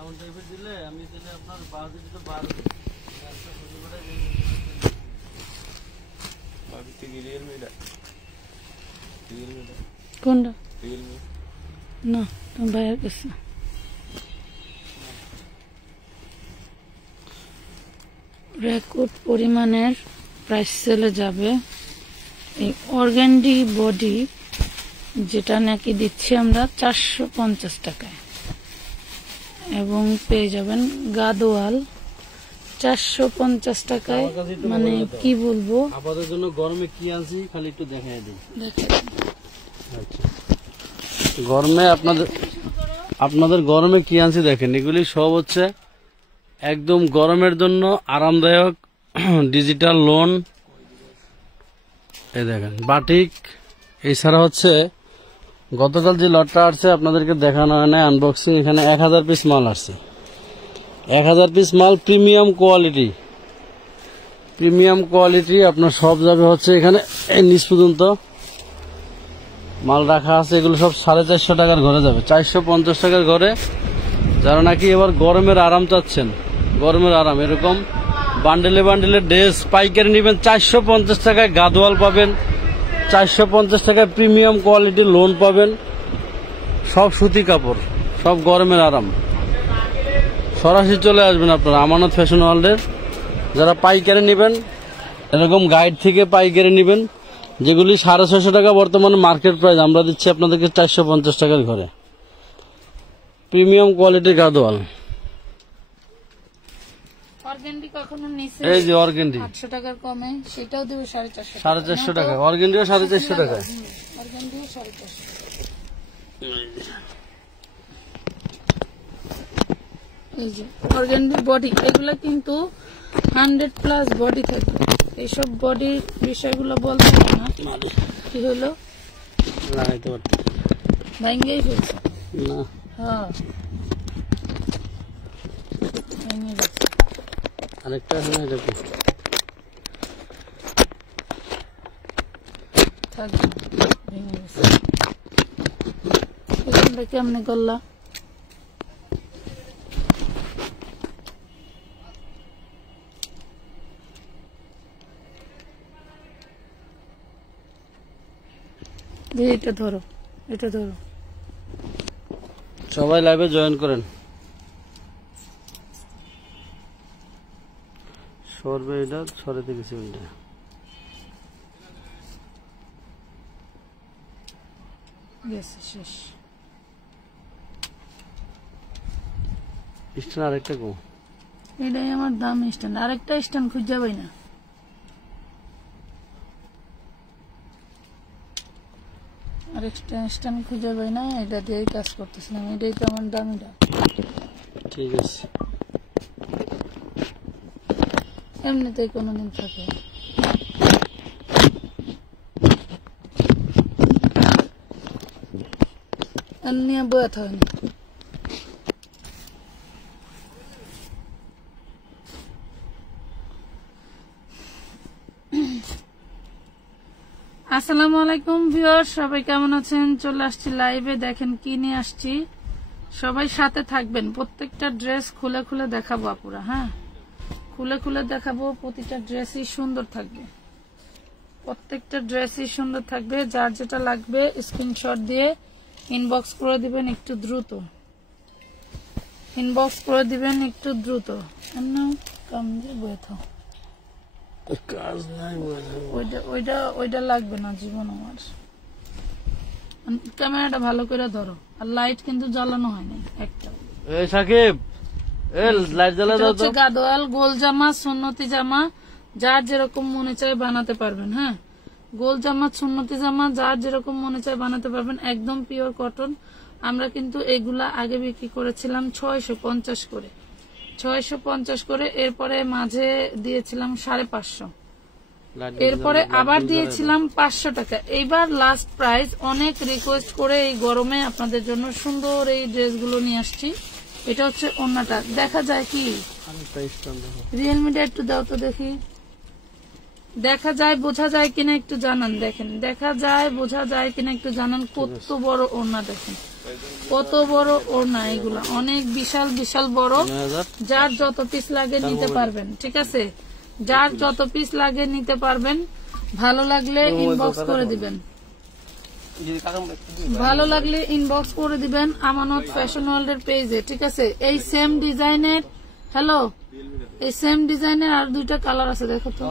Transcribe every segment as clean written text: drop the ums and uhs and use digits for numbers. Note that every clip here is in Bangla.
রাউন্ড টাইপের দিলে আমি দিলে আপনার 12 দিলে তো 12 কোনটা না তোমার ভাইয়ের কাছে রেকর্ড পরিমাণের প্রাইস সেলে যাবে এই অর্গানডি বডি, যেটা নাকি দিচ্ছি আমরা 450 টাকায়, এবং পেয়ে যাবেন গাদোয়াল 450 টাকায়। মানে কি বলবো, আপনাদের জন্য গরমে কি আনছি খালি একটু দেখাই দিই। আচ্ছা, গরমে আপনাদের গরমে কি আনছি দেখেন। এগুলি সব হচ্ছে একদম গরমের জন্য আরামদায়ক ডিজিটাল লোন। এই দেখেন বাটিক। এছাড়া হচ্ছে গতকাল যে লটটা আসছে আপনাদেরকে দেখানো হয় না আনবক্সিং, এখানে 1000 পিস মাল আসছে। 1000 পিস মাল প্রিমিয়াম কোয়ালিটি আপনার সব যাবে হচ্ছে এখানে এই নিচ পর্যন্ত মাল রাখা আছে। এগুলো সব 450 টাকার ঘরে যাবে, 450 টাকার ঘরে। যারা নাকি এবার গরমের আরাম চাচ্ছেন, গরমের আরাম এরকম বান্ডেলে ড্রেস পাইকারি নেবেন 450 টাকায় গাদোয়াল পাবেন, 450 টাকায় প্রিমিয়াম কোয়ালিটির লোন পাবেন। সব সুতি কাপড়, সব গরমের আরাম। সরাসরি চলে আসবেন আপনারা আমানত ফ্যাশন ওয়ার্ল্ডের। যারা পাইকারি নেবেন, এরকম গাইড থেকে পাইকারি নেবেন, যেগুলি 650 টাকা বর্তমানে মার্কেট প্রাইস, আমরা দিচ্ছি আপনাদেরকে 450 টাকার ঘরে। প্রিমিয়াম কোয়ালিটির গাদোয়াল। এই যে অর্গেন্ডি 800 টাকার কমে, সেটাও দেব 450 টাকা। অর্গেন্ডিও 450 টাকা। অর্গেন্ডিও 450। এই যে অর্গেন্ডি বডি, এগুলা কিন্তু 100+ বডি থাকে। এইসব বডির বিষয়গুলো বলতে না। কি হলো, লাগাইতে পারছি ভেঙেই ফেলছে না। হ্যাঁ, ভেঙে গেছে। আরেকটা আছে না, এটা কি থাকবে, ভেঙে গেছে। এখানটা কেমনে করলা? এটা ধরো, এটা ধরো। সবাই লাইভে জয়েন করেন। সরবে এটা সরাতে গেছে ওইটা। শেষ। স্ট্যান্ড আরেকটা কো, এটাই আমার দাম। স্ট্যান্ড আরেকটা স্ট্যান্ড খুঁজে পাই না। আরেকটা স্ট্যান্ড খুঁজে পাই না, এটা দিয়েই কাজ করতেছিলাম। এটাই তো আমার দামিটা। ঠিক আছে, এমনিতেই কোনোদিন থাকে। নিয়ে বয়ে থাকে না। আসসালামু আলাইকুম ভিউয়ার্স, সবাই কেমন আছেন? চলে আসছি লাইভে। দেখেন কি নিয়ে আসছি, সবাই সাথে থাকবেন। প্রত্যেকটা ড্রেস খুলে খুলে দেখাবো আপুরা। হ্যাঁ, খুলে খুলে দেখাবো। প্রতিটা ড্রেসই সুন্দর থাকবে, প্রত্যেকটা ড্রেসই সুন্দর থাকবে। যার যেটা লাগবে স্ক্রিনশট দিয়ে ইনবক্স করে দিবেন একটু দ্রুত। ইনবক্স করে দিবেন একটু দ্রুত। কাজ নাই, ওইটা লাগবে না জীবন আমার। ক্যামেরাটা ভালো করে ধরো। আর লাইট কিন্তু জ্বালানো হয় নাই একটা। এই সাকিব, এই লাইট জ্বালা দাও তো। গাদোয়াল গোল জামা, সুন্নতি জামা, যার যেরকম মনে চায় বানাতে পারবেন। হ্যাঁ, গোল জামা, সুন্নতি জামা, যার যেরকম মনে চায় বানাতে পারবেন। একদম পিওর কটন। আমরা কিন্তু এগুলা আগে বিক্রি করেছিলাম 650 করে, 650 করে। এরপরে মাঝে দিয়েছিলাম 550, এরপরে আবার দিয়েছিলাম 500 টাকা। এইবার লাস্ট প্রাইস। অনেক রিকোয়েস্ট করে এই গরমে আপনাদের জন্য সুন্দর এই ড্রেসগুলো নিয়ে আসছি। এটা হচ্ছে ওন্নাটা, দেখা যায় কি? রিয়েলমিটা একটু দাও তো দেখি। দেখা যায় বোঝা যায় কিনা একটু জানান। দেখেন দেখা যায় বোঝা যায় কিনা একটু জানান। কত বড় ওড়না দেখেন, কত বড় ওড়না, এগুলা অনেক বিশাল বিশাল বড়। যার যত পিস লাগে নিতে পারবেন, ঠিক আছে, যার যত পিস লাগে নিতে পারবেন। ভালো লাগলে ইনবক্স করে দিবেন, ভালো লাগলে ইনবক্স করে দিবেন আমানত ফ্যাশন ওয়ার্ল্ড এর পেজে, ঠিক আছে। এই সেম ডিজাইনের, হ্যালো, এই সেম ডিজাইনের আর দুইটা কালার আছে, দেখো তো,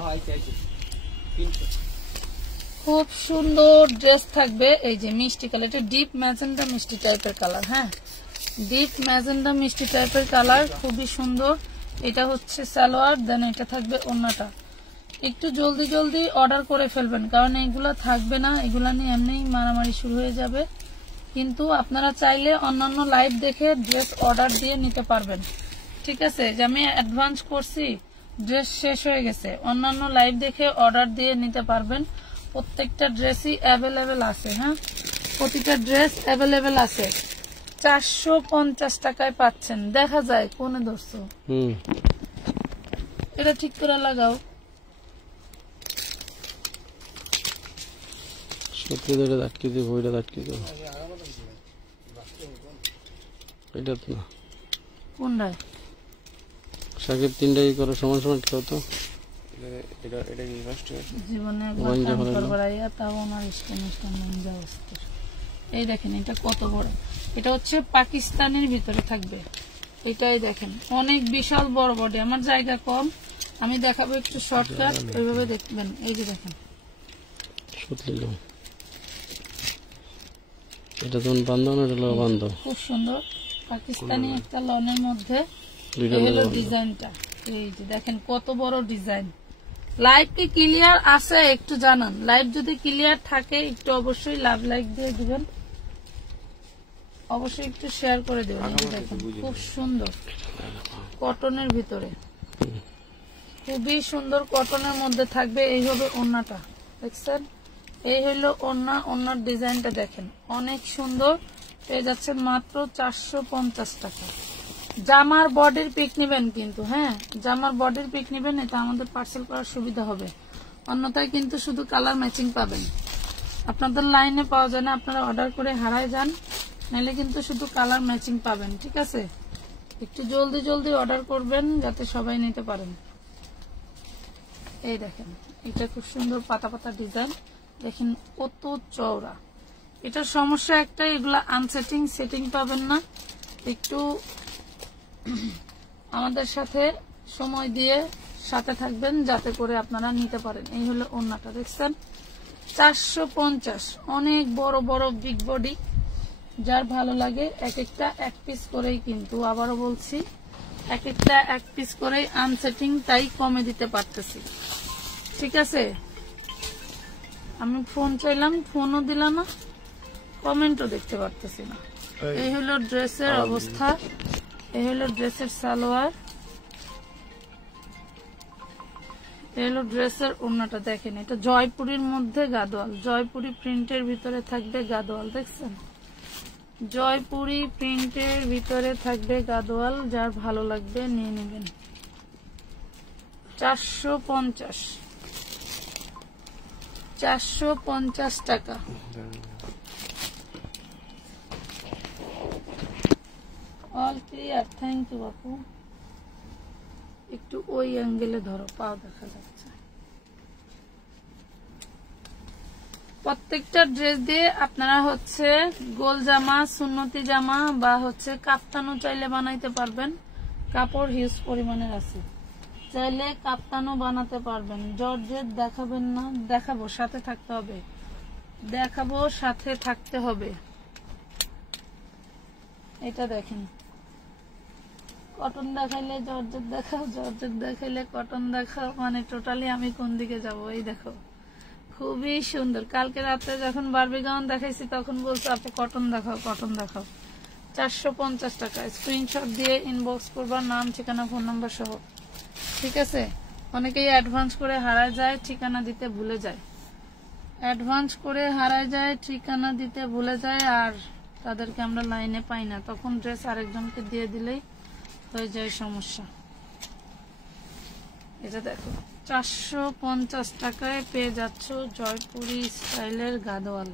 খুব সুন্দর ড্রেস থাকবে। এই যে মিষ্টি কালার, এটা ডিপ ম্যাজেন্ডা মিষ্টি টাইপের কালার, হ্যাঁ, ডিপ ম্যাজেন্ডা মিষ্টি টাইপের কালার, খুবই সুন্দর। এটা হচ্ছে সালোয়ার, দেন এটা থাকবে ওড়নাটা। একটু জলদি জলদি অর্ডার করে ফেলবেন, কারণ এগুলা থাকবে না, এগুলা নিয়ে এমনি মারামারি শুরু হয়ে যাবে। কিন্তু আপনারা চাইলে অন্যান্য লাইভ দেখে ড্রেস অর্ডার দিয়ে নিতে পারবেন, ঠিক আছে। যে আমি অ্যাডভান্স করছি, ড্রেস শেষ হয়ে গেছে, অন্যান্য লাইভ দেখে অর্ডার দিয়ে নিতে পারবেন। প্রত্যেকটা ড্রেসই অ্যাভেলেবেল আছে, হ্যাঁ, প্রতিটা ড্রেস অ্যাভেলেবেল আছে। 450 টাকায় পাচ্ছেন। দেখা যায় কোনে ধরছো, এটা ঠিক করে লাগাও। সত্যি ধরে আটকে দিব, ওইটা আটকে দিব, এটা তো না, কোনটায় শাকের তিনটাই করো সমান সমান, কেউ তো জীবনে একবার কাম করবার আইয়া তাও ওনার স্টেন অবস্থা। এই দেখেন এটা কত বড়, এটা হচ্ছে পাকিস্তানের ভিতরে থাকবে। এটাই দেখেন অনেক বিশাল বড় বডি, আমার জায়গা কম, আমি দেখাবো একটু শর্টকাট, ওইভাবে দেখবেন। এই যে দেখেন, এটা তখন বান্ধব না, এটা বান্ধব, খুব সুন্দর পাকিস্তানি একটা লনের মধ্যে। এই হলো ডিজাইনটা, এই যে দেখেন কত বড় ডিজাইন। লাইভ কি ক্লিয়ার আছে একটু জানান, লাইভ যদি ক্লিয়ার থাকে একটু অবশ্যই লাভ লাইক দিয়ে দিবেন, অবশ্যই একটু শেয়ার করে দেবেন। এই যে দেখেন খুব সুন্দর কটনের ভিতরে, খুবই সুন্দর কটনের মধ্যে থাকবে। এই হবে ওড়নাটা, দেখছেন, এই হলো ওড়না, ওড়নার ডিজাইনটা দেখেন অনেক সুন্দর। পেয়ে যাচ্ছেন মাত্র 450 টাকা। জামার বডির পিক নিবেন কিন্তু, হ্যাঁ, জামার বডির পিক নিবেন, এটা আমাদের পার্সেল করার সুবিধা হবে। অন্যথায় কিন্তু শুধু কালার ম্যাচিং পাবেন, আপনাদের লাইনে পাওয়া যায় না, আপনারা অর্ডার করে হারায় যান, নাহলে কিন্তু শুধু কালার ম্যাচিং পাবেন, ঠিক আছে। একটু জলদি জলদি অর্ডার করবেন যাতে সবাই নিতে পারেন। এই দেখেন এটা খুব সুন্দর পাতা পাতা ডিজাইন, দেখেন কত চওড়া। এটার সমস্যা একটা, এগুলা আনসেটিং, সেটিং পাবেন না। একটু আমাদের সাথে সময় দিয়ে সাথে থাকবেন যাতে করে আপনারা নিতে পারেন। এই হলো ওড়নাটা, দেখছেন 450, অনেক বড় বড় বিগ বডি। যার ভালো লাগে এক একটা এক পিস করেই, কিন্তু আবারও বলছি এক একটা এক পিস করেই আনসেটিং, তাই কমে দিতে পারতেছি, ঠিক আছে। আমি ফোন চাইলাম, ফোনও দিল না, কমেন্টও দেখতে পারতেছি না। এই হলো ড্রেসের অবস্থা, এই হলো ড্রেসের সালোয়ার, এই হলো ড্রেসের ওড়নাটা। দেখেন এটা জয়পুরীর মধ্যে গাদোয়াল, জয়পুরি প্রিন্টের ভিতরে থাকবে গাদোয়াল, দেখছেন, জয়পুরি প্রিন্টের ভিতরে থাকবে গাদোয়াল। যার ভালো লাগবে নিয়ে নেবেন। 450 টাকা। অল ক্লিয়ার, থ্যাংক ইউ আপু। একটু ওই অ্যাঙ্গেলে ধরো, পাও দেখা যাচ্ছে। প্রত্যেকটা ড্রেস দিয়ে আপনারা হচ্ছে গোল জামা, সুন্নতি জামা বা হচ্ছে কাপ্তানও চাইলে বানাইতে পারবেন। কাপড় হিউজ পরিমাণের আছে, চাইলে কাপ্তানও বানাতে পারবেন। জর্জেট দেখাবেন না? দেখাবো, সাথে থাকতে হবে, দেখাবো, সাথে থাকতে হবে। এটা দেখেন, কটন দেখাইলে জর্জেট দেখাও, জর্জেট দেখাইলে কটন দেখাও, মানে টোটালি আমি কোন দিকে যাব। এই দেখো খুবই সুন্দর। কালকে রাতে যখন বারবি গাউন দেখাইছি তখন বলছো আপু কটন দেখাও, কটন দেখাও। 450 টাকা। স্ক্রিনশট দিয়ে ইনবক্স করবা, নাম, ঠিকানা, ফোন নাম্বার সহ, ঠিক আছে। অনেকেই অ্যাডভান্স করে হারায় যায়, ঠিকানা দিতে ভুলে যায়, অ্যাডভান্স করে হারায় যায়, ঠিকানা দিতে ভুলে যায়, আর তাদেরকে আমরা লাইনে পাই না, তখন ড্রেস আরেকজনকে দিয়ে দিলেই হয়ে যায় সমস্যা। এটা দেখো 450 টাকায় পেয়ে যাচ্ছ জয়পুরি স্টাইলের গাদোয়াল।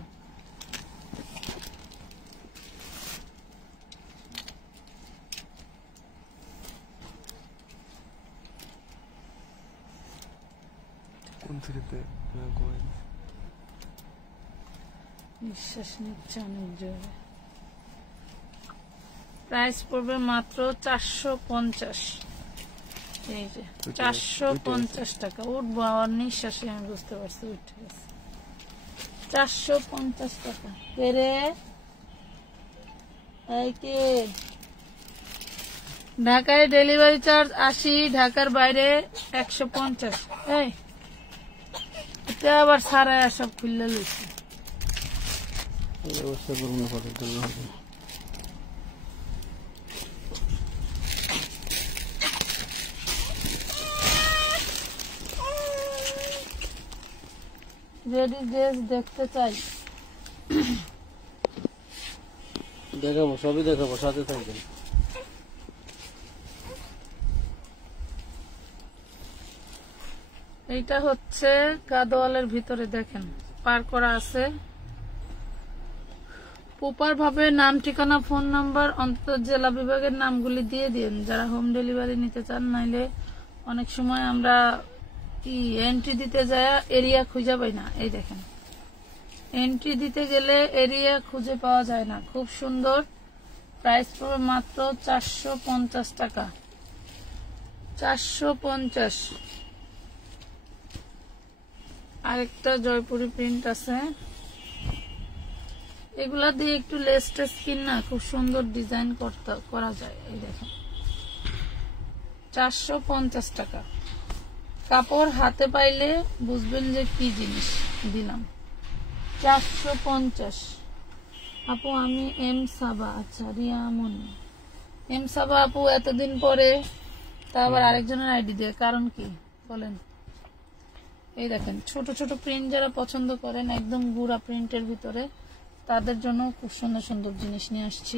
নিঃশ্বাস নিচ্ছে অনেক জোরে। প্রাইস পড়বে মাত্র 450। এই যে 450 টাকা। উঠবো আমার নিঃশ্বাসে, আমি বুঝতে পারছি উঠে গেছে। 450 টাকা পেরে ঢাকায় ডেলিভারি চার্জ 80, ঢাকার বাইরে 150। এই এটা আবার সারায় সব খুললে লইছে। ব্যবস্থা করুন না করার জন্য হবে। রেডি ড্রেস দেখতে চাই, দেখাবো, সবই দেখাবো, সাথে থাকবেন। এইটা হচ্ছে গাদোয়ালের ভিতরে দেখেন পার করা আছে প্রপার ভাবে নাম, ঠিকানা, ফোন নাম্বার, অন্তত জেলা বিভাগের নামগুলি দিয়ে দিন যারা হোম ডেলিভারি নিতে চান। নাইলে অনেক সময় আমরা কি এন্ট্রি দিতে যায় এরিয়া খুঁজে পাই না। এই দেখেন এন্ট্রি দিতে গেলে এরিয়া খুঁজে পাওয়া যায় না। খুব সুন্দর। প্রাইস পড়বে মাত্র 450 টাকা। 450। আরেকটা জয়পুরি প্রিন্ট আছে, এগুলা দিয়ে একটু লেস টেস কিন না, খুব সুন্দর ডিজাইন করা যায়। এই দেখেন 450 টাকা। কাপড় হাতে পাইলে বুঝবেন যে কি জিনিস দিলাম। 450। আপু আমি এম সাবা। আচ্ছা রিয়ামনি এম সাবা আপু, এতদিন পরে তা আবার আরেকজনের আইডি দেয়, কারণ কি বলেন? এই দেখেন ছোট ছোট প্রিন্ট যারা পছন্দ করেন একদম গুড়া প্রিন্টের ভিতরে, তাদের জন্য খুব সুন্দর সুন্দর জিনিস নিয়ে আসছি।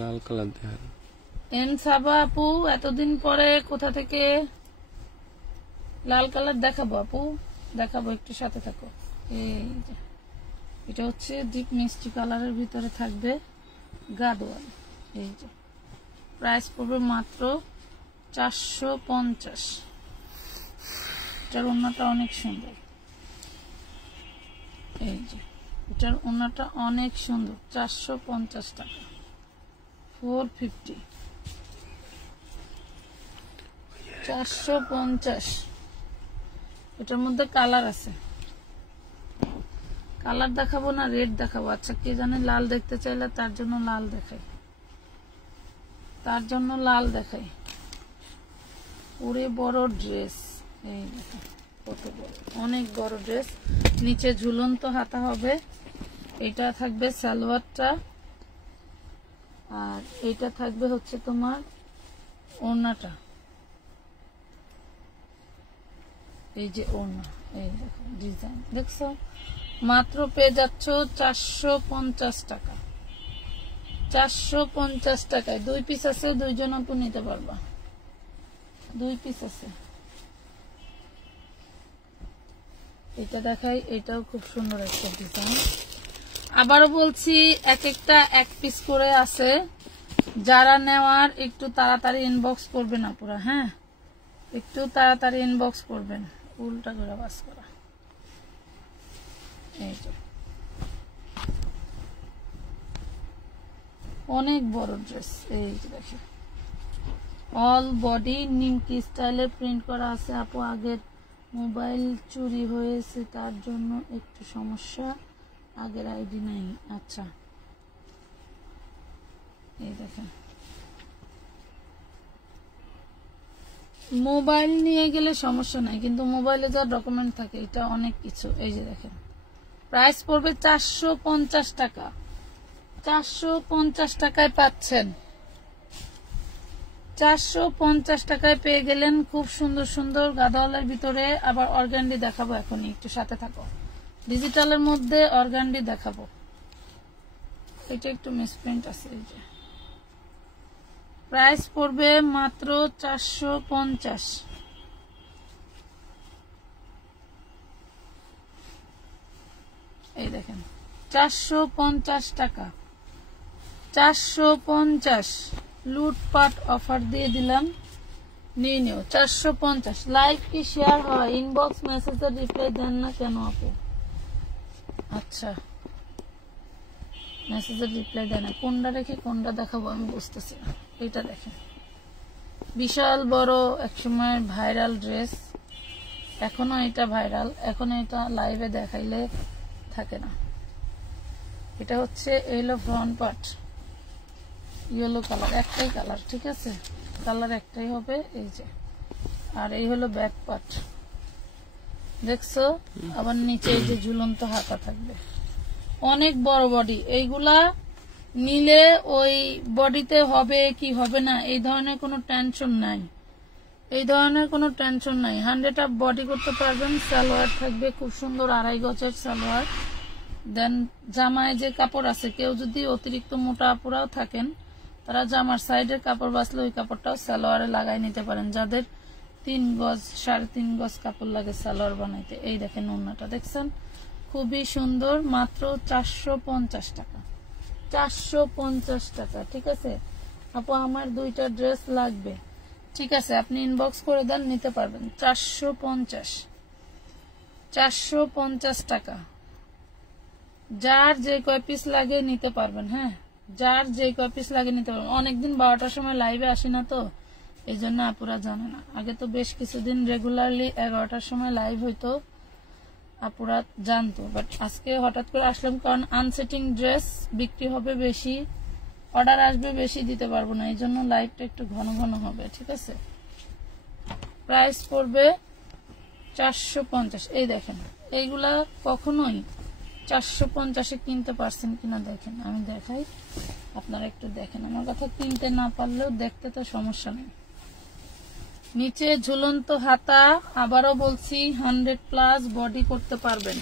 লাল কালার দেখান। এম সাবা আপু, এতদিন পরে কোথা থেকে লাল কালার দেখাবো আপু? দেখাবো, একটু সাথে থাকো। এই যে এটা হচ্ছে ডিপ মিষ্টি কালারের ভিতরে থাকবে গাদোয়াল। এই যে প্রাইস পড়বে মাত্র 450। এটার ওড়নাটা অনেক সুন্দর। এই যে এটার ওড়নাটা অনেক সুন্দর। 450 টাকা। 450। 450। এটার মধ্যে কালার আছে। কালার দেখাবো না রেড দেখাবো? আচ্ছা কে জানে লাল দেখতে চাইলে তার জন্য লাল দেখাই, তার জন্য লাল দেখাই। ওরে বড় ড্রেস, এই দেখো কত বড়, অনেক বড় ড্রেস। নিচে ঝুলন্ত হাতা হবে। এটা থাকবে সালোয়ারটা, আর এটা থাকবে হচ্ছে তোমার ওড়নাটা। এই যে ওড়না, এই দেখো ডিজাইন দেখছো। মাত্র পেয়ে যাচ্ছ 450 টাকা। 450 টাকায় 2 পিস আছে, 2 জন আপু নিতে পারবা। 2 পিস আছে। এটা দেখাই, এটাও খুব সুন্দর একটা ডিজাইন। আবারও বলছি এক একটা 1 পিস করে আছে। যারা নেওয়ার একটু তাড়াতাড়ি ইনবক্স করবেন আপুরা। হ্যাঁ একটু তাড়াতাড়ি ইনবক্স করবেন। উল্টা করে বাস করা। এই যে অনেক বড় ড্রেস। এই যে দেখো অল বডি নিমকি স্টাইলে প্রিন্ট করা আছে। আপু আগের মোবাইল চুরি হয়েছে, তার জন্য একটু সমস্যা, আগের আইডি নাই। আচ্ছা এই দেখেন মোবাইল নিয়ে গেলে সমস্যা নাই, কিন্তু মোবাইলে যা ডকুমেন্ট থাকে এটা অনেক কিছু। এই যে দেখেন প্রাইস পড়বে 450 টাকা। 450 টাকায় পাচ্ছেন। 450 টাকায় পেয়ে গেলেন খুব সুন্দর সুন্দর গাদোয়ালের ভিতরে। আবার অর্গান্ডি দেখাবো এখনই, একটু সাথে থাকো। ডিজিটালের মধ্যে অর্গান্ডি দেখাবো। এটা একটু মিসপ্রিন্ট আছে। এই যে প্রাইস পড়বে মাত্র 450। এই দেখেন 450 টাকা, 450 লুটপাট অফার দিয়ে দিলাম, নিয়ে নিও 450। লাইক কি শেয়ার হয়? ইনবক্স মেসেজের রিপ্লাই দেন না কেন আপু? আচ্ছা, মেসেজের রিপ্লাই দেন না, কোনটা রেখে কোনটা দেখাবো আমি বুঝতেছি না। এটা দেখেন, বিশাল বড় একসময় ভাইরাল ড্রেস, এখনো এটা ভাইরাল, এখন এটা লাইভে দেখাইলে থাকে না। এটা হচ্ছে এলো ফ্রন্ট পার্ট, ইয়েলো কালার, একটাই কালার, ঠিক আছে, কালার একটাই হবে, এই যে। আর এই হলো ব্যাক পার্ট, দেখছো? আবার নিচে এই যে ঝুলন্ত হাতা থাকবে, অনেক বড় বডি। এইগুলা নিলে ওই বডিতে হবে কি হবে না এই ধরনের কোনো টেনশন নাই, এই ধরনের কোনো টেনশন নাই। 100 আপ বডি করতে পারবেন। সালোয়ার থাকবে খুব সুন্দর 2.5 গজের সালোয়ার। দেন জামায় যে কাপড় আছে, কেউ যদি অতিরিক্ত মোটা আপুরাও থাকেন তারা জামার সাইডের কাপড় বাঁচলে ওই কাপড়টাও সালোয়ারে লাগাই নিতে পারেন। যাদের 3 গজ 3.5 গজ কাপড় লাগে সালোয়ার বানাইতে, এই দেখেন ওড়নাটা দেখছেন, খুবই সুন্দর, মাত্র 450 টাকা, 450 টাকা, ঠিক আছে আপু? আমার 2টা ড্রেস লাগবে, ঠিক আছে, আপনি ইনবক্স করে দেন, নিতে পারবেন। 450 টাকা, যার যে কয় পিস লাগে নিতে পারবেন। হ্যাঁ, যার যে কয় পিস লাগে নিতে পারবেন। অনেকদিন 12টার সময় লাইভে আসি না তো, এই জন্য আপুরা জানে না। আগে তো বেশ কিছুদিন রেগুলারলি 11টার সময় লাইভ হইতো, আপুরা জানতো, বাট আজকে হঠাৎ করে আসলাম, কারণ আনসেটিং ড্রেস বিক্রি হবে বেশি, অর্ডার আসবে বেশি, দিতে পারবো না, এই জন্য লাইভটা একটু ঘন ঘন হবে, ঠিক আছে। প্রাইস পড়বে 450। এই দেখেন, এইগুলা কখনোই 450-এ কিনতে পারছেন কিনা দেখেন, আমি দেখাই, আপনারা একটু দেখেন। আমার কথা কিনতে না পারলেও দেখতে তো সমস্যা নেই। নিচে ঝুলন্ত হাতা, আবারও বলছি 100+ বডি করতে পারবেন,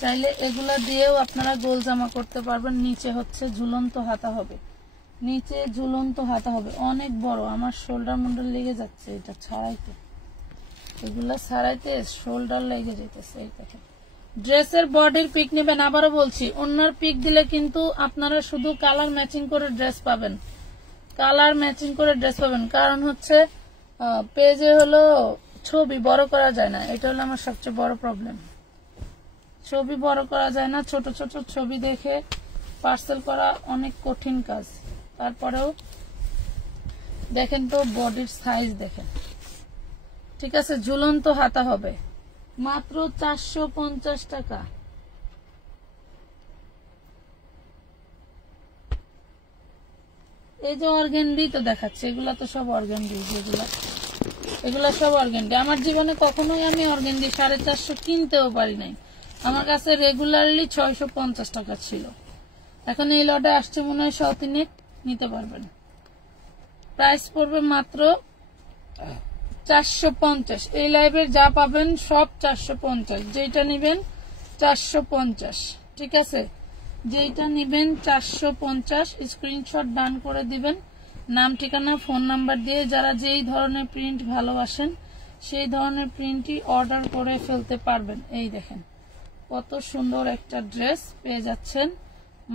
চাইলে এগুলা দিয়েও আপনারা গোল জামা করতে পারবেন। নিচে হচ্ছে ঝুলন্ত হাতা হবে, নিচে ঝুলন্ত হাতা হবে, অনেক বড়, আমার শোল্ডার মোল্ডার লেগে যাচ্ছে এটা ছাড়াইতে, এগুলা ছাড়াইতে শোল্ডার লেগে যেতেছে। এই দেখেন, ড্রেসের বডির পিক নেবেন, আবারও বলছি ওনার পিক দিলে কিন্তু আপনারা শুধু কালার ম্যাচিং করে ড্রেস পাবেন, কালার ম্যাচিং করে ড্রেস পাবেন। কারণ হচ্ছে পেজে হলো ছবি বড় করা যায় না, এটা হলো আমার সবচেয়ে বড় প্রবলেম, ছবি বড় করা যায় না, ছোট ছোট ছবি দেখে পার্সেল করা অনেক কঠিন কাজ। তারপরেও দেখেন তো বডির সাইজ দেখেন, ঠিক আছে, ঝুলন্ত হাতা হবে, মাত্র 450 টাকা। এই যে অর্গেন্ডি তো দেখাচ্ছে, এগুলা তো সব অর্গেন্ডি, এগুলা সব অর্গেন্ডি। আমার জীবনে কখনোই আমি অর্গেন্ডি 450 কিনতেও পারি নাই, আমার কাছে রেগুলারলি 650 টাকা ছিল। এখন এই লটে আসছে মনে হয় 100 নিতে পারবেন। প্রাইস পড়বে মাত্র 450। এই লাইভের যা পাবেন সব 450, যেটা নিবেন 450, ঠিক আছে, যেটা নিবেন 450। স্ক্রিনশট ডান করে দিবেন, নাম ঠিকানা ফোন নাম্বার দিয়ে। যারা যেই ধরনের প্রিন্ট ভালোবাসেন সেই ধরনের প্রিন্টই অর্ডার করে ফেলতে পারবেন। এই দেখেন কত সুন্দর একটা ড্রেস পেয়ে যাচ্ছেন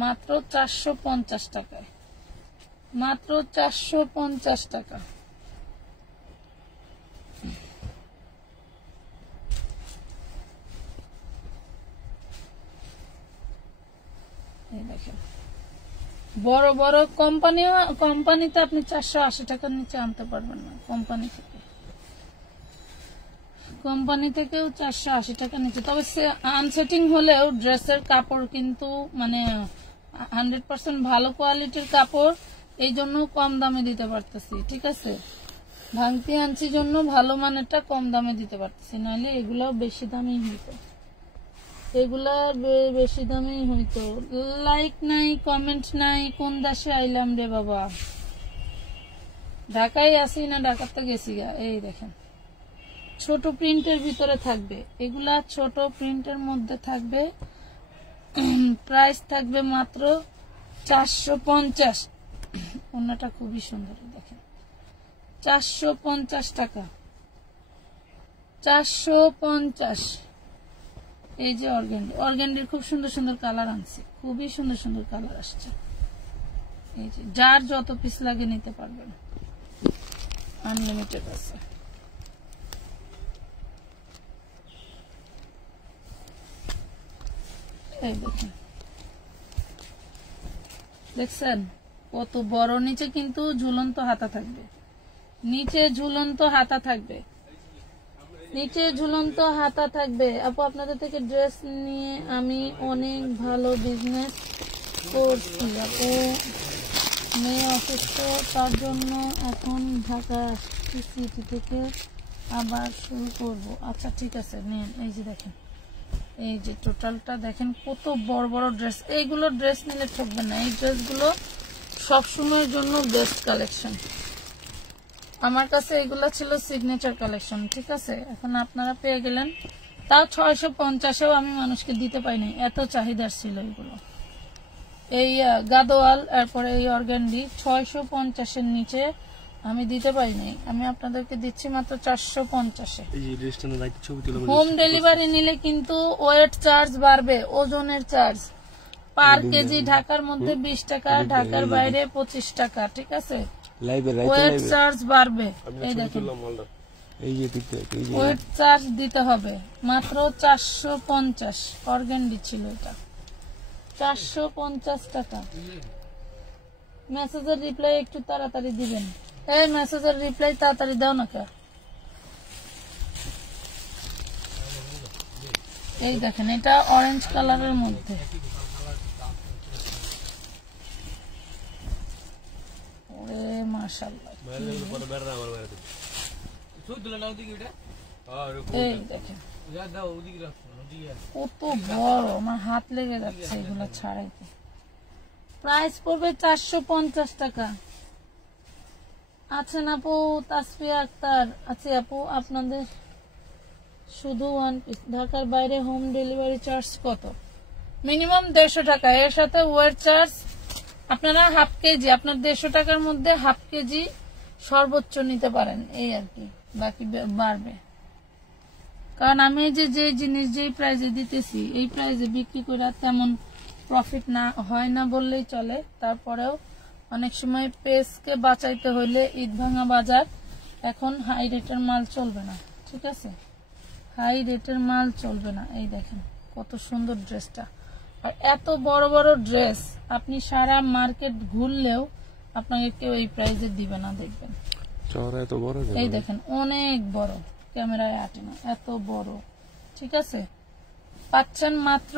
মাত্র 450 টাকায়, মাত্র 450 টাকা। বড় বড় কোম্পানিতে আপনি 480 টাকার নিচে আনতে পারবেন না, কোম্পানি থেকেও 480 টাকার নিচে। তবে আনসেটিং হলেও ড্রেসের কাপড় কিন্তু মানে 100% ভালো কোয়ালিটির কাপড়, এই জন্য কম দামে দিতে পারতেছি, ঠিক আছে, ভাঙতি আনছি জন্য ভালো মানেরটা কম দামে দিতে পারতেছি, নাহলে এগুলাও বেশি দামেই হইতো, এগুলা বেশি দামেই হইতো। লাইক নাই, কমেন্ট নাই, কোন দেশে আইলাম রে বাবা, ঢাকায় আসি না ঢাকার তো গেছি গা। এই দেখেন ছোট প্রিন্টের ভিতরে থাকবে, এগুলা ছোট প্রিন্টের মধ্যে থাকবে, প্রাইস থাকবে মাত্র 450। ওনাটা খুবই সুন্দর দেখেন। 450 টাকা, 450। এই যে অর্গানডি, অর্গানডির খুব সুন্দর সুন্দর কালার আনছে, খুবই সুন্দর সুন্দর কালার আসছে। এই যে যার যত পিস লাগে নিতে পারবেন, আনলিমিটেড আছে। এই দেখেন, দেখছেন কত বড়। নিচে কিন্তু ঝুলন্ত হাতা থাকবে, নিচে ঝুলন্ত হাতা থাকবে, নিচে ঝুলন্ত হাতা থাকবে। আপু আপনাদের থেকে ড্রেস নিয়ে আমি অনেক ভালো বিজনেস করছি আপু, মেয়ে অসুস্থ তার জন্য এখন ঢাকা সিটি থেকে আবার শুরু করব। আচ্ছা ঠিক আছে নেন। এই যে দেখেন, এই যে টোটালটা দেখেন কত বড় বড় ড্রেস। এইগুলো ড্রেস নিলে ঠকবে না, এই ড্রেসগুলো সবসময়ের জন্য বেস্ট কালেকশন। আমার কাছে এগুলা ছিল সিগনেচার কালেকশন, ঠিক আছে। এখন আপনারা পেয়ে গেলেন, তাও 650-এও আমি মানুষকে দিতে পাইনি, এত চাহিদার ছিল এগুলো। এই গাদোয়াল এরপরে এই অর্গানডি 650-এর নিচে আমি দিতে পারিনি, আমি আপনাদেরকে দিচ্ছি মাত্র 450-এ। হোম ডেলিভারি নিলে কিন্তু ওয়েট চার্জ বাড়বে, ওজনের চার্জ পার কেজি ঢাকার মধ্যে 20 টাকা, ঢাকার বাইরে 25 টাকা, ঠিক আছে। ওয়েট চার্জ বাড়বে। এই দেখেন ওয়েট চার্জ দিতে হবে। মাত্র 450 অর্গানডি ছিল এটা, 450 টাকা। মেসেজের রিপ্লাই একটু তাড়াতাড়ি দিবেন। এই মেসেজের রিপ্লাই তাড়াতাড়ি দাও না কে। এই দেখেন এটা অরেঞ্জ কালারের মধ্যে, ওরে মাশাআল্লাহ। এই দেখেন কত বড়, আমার হাত লেগে যাচ্ছে এগুলো ছাড়াইতে। প্রাইস পড়বে 450 টাকা। আছেন আপু তাসফিয়া আক্তার, আছে আপু আপনাদের শুধু ওয়ান পিস। ঢাকার বাইরে হোম ডেলিভারি চার্জ কত? মিনিমাম 150 টাকা, এর সাথে ওয়েট চার্জ আপনারা হাফ কেজি, আপনার 150 টাকার মধ্যে হাফ কেজি সর্বোচ্চ নিতে পারেন, এই আর কি, বাকি বাড়বে। কারণ আমি যে জিনিস যেই প্রাইজে দিতেছি এই প্রাইজে বিক্রি করে তেমন প্রফিট না হয় না বললেই চলে। তারপরেও অনেক সময় পেজকে বাঁচাইতে হইলে ঈদ ভাঙা বাজার, এখন হাই রেটের মাল চলবে না, ঠিক আছে, হাই রেটের মাল চলবে না। এই দেখেন কত সুন্দর ড্রেসটা, আর এত বড় বড় ড্রেস আপনি সারা মার্কেট ঘুরলেও আপনাকে কেউ এই প্রাইজে দিবে না, দেখবেন। এই দেখেন অনেক বড়, ক্যামেরায় আটে না, এত বড়, ঠিক আছে। পাচ্ছেন মাত্র,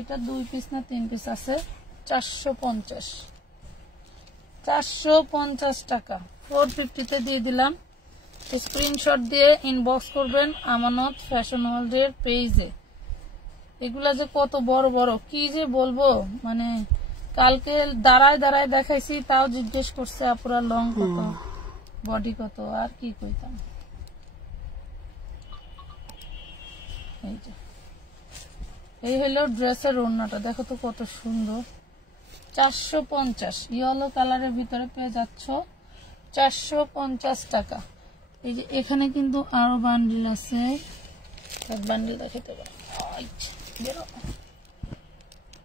এটা 2 পিস না 3 পিস আছে, 450 টাকা। 450-তে দিয়ে দিলাম। স্ক্রিনশট দিয়ে ইনবক্স করবেন আমানত ফ্যাশন ওয়ার্ল্ডের পেজে। এগুলা যে কত বড় বড়, কি যে বলবো, মানে কালকে দাঁড়ায় দাঁড়ায় দেখাইছি, তাও জিজ্ঞেস করছে আপুরা লং কত, বডি কত, আর কি কইতাম। এই যে এই হলো ড্রেসের ওড়নাটা, দেখো তো কত সুন্দর। 450 ইয়েলো কালারের ভিতরে পেয়ে যাচ্ছ 450 টাকা। এই যে এখানে কিন্তু আরো বান্ডিল আছে, বান্ডিল দেখাতে পারো।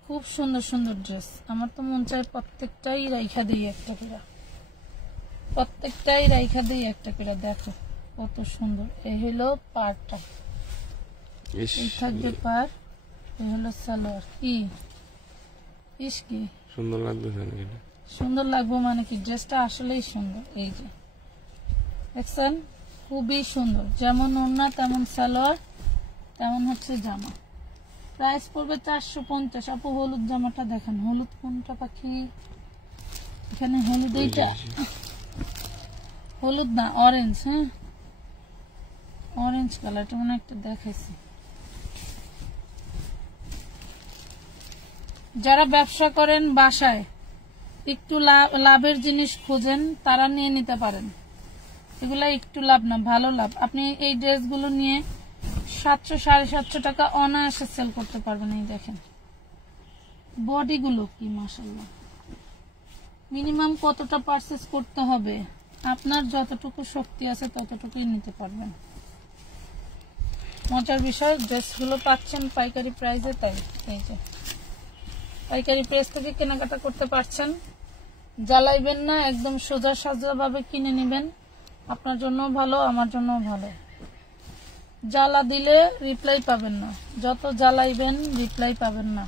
খুব সুন্দর সুন্দর ড্রেস, আমার তো মন চায় প্রত্যেকটাই রাইখা দিই একটা করে, প্রত্যেকটাই রাইখা দিই একটা করে। দেখো কত সুন্দর। এই হলো পাড়টা, এই থাকবে পাড়, এই হলো সালোয়ার। কি ইস কি সুন্দর লাগবে, সুন্দর লাগবে মানে কি, ড্রেসটা আসলেই সুন্দর। এই যে দেখছেন খুবই সুন্দর, যেমন ওড়না তেমন সালোয়ার তেমন হচ্ছে জামা। প্রাইস পড়বে 450। আপু হলুদ জামাটা দেখেন, হলুদ কোনটা পাখি, এখানে হলুদ, এইটা হলুদ না অরেঞ্জ, হ্যাঁ অরেঞ্জ কালারটা মনে একটা দেখাইছি। যারা ব্যবসা করেন বাসায় একটু লাভের জিনিস খোঁজেন তারা নিয়ে নিতে পারেন, এগুলা একটু লাভ না, ভালো লাভ। আপনি এই ড্রেসগুলো নিয়ে 700-750 টাকা অনায়াসে সেল করতে পারবেন। এই দেখেন বডিগুলো কি মাশাআল্লাহ। মিনিমাম কতটা পারচেজ করতে হবে আপনার যতটুকু শক্তি আছে ততটুকুই নিতে পারবেন। মজার বিষয়, ড্রেসগুলো পাচ্ছেন পাইকারি প্রাইসে, তাই এই যে পাইকারি প্রাইস থেকে কেনাকাটা করতে পারছেন। জ্বালাইবেন না, একদম সোজা সাজা ভাবে কিনে নেবেন, আপনার জন্য ভালো, আমার জন্য ভালো। জ্বালা দিলে রিপ্লাই পাবেন না, যত জ্বালাইবেন রিপ্লাই পাবেন না।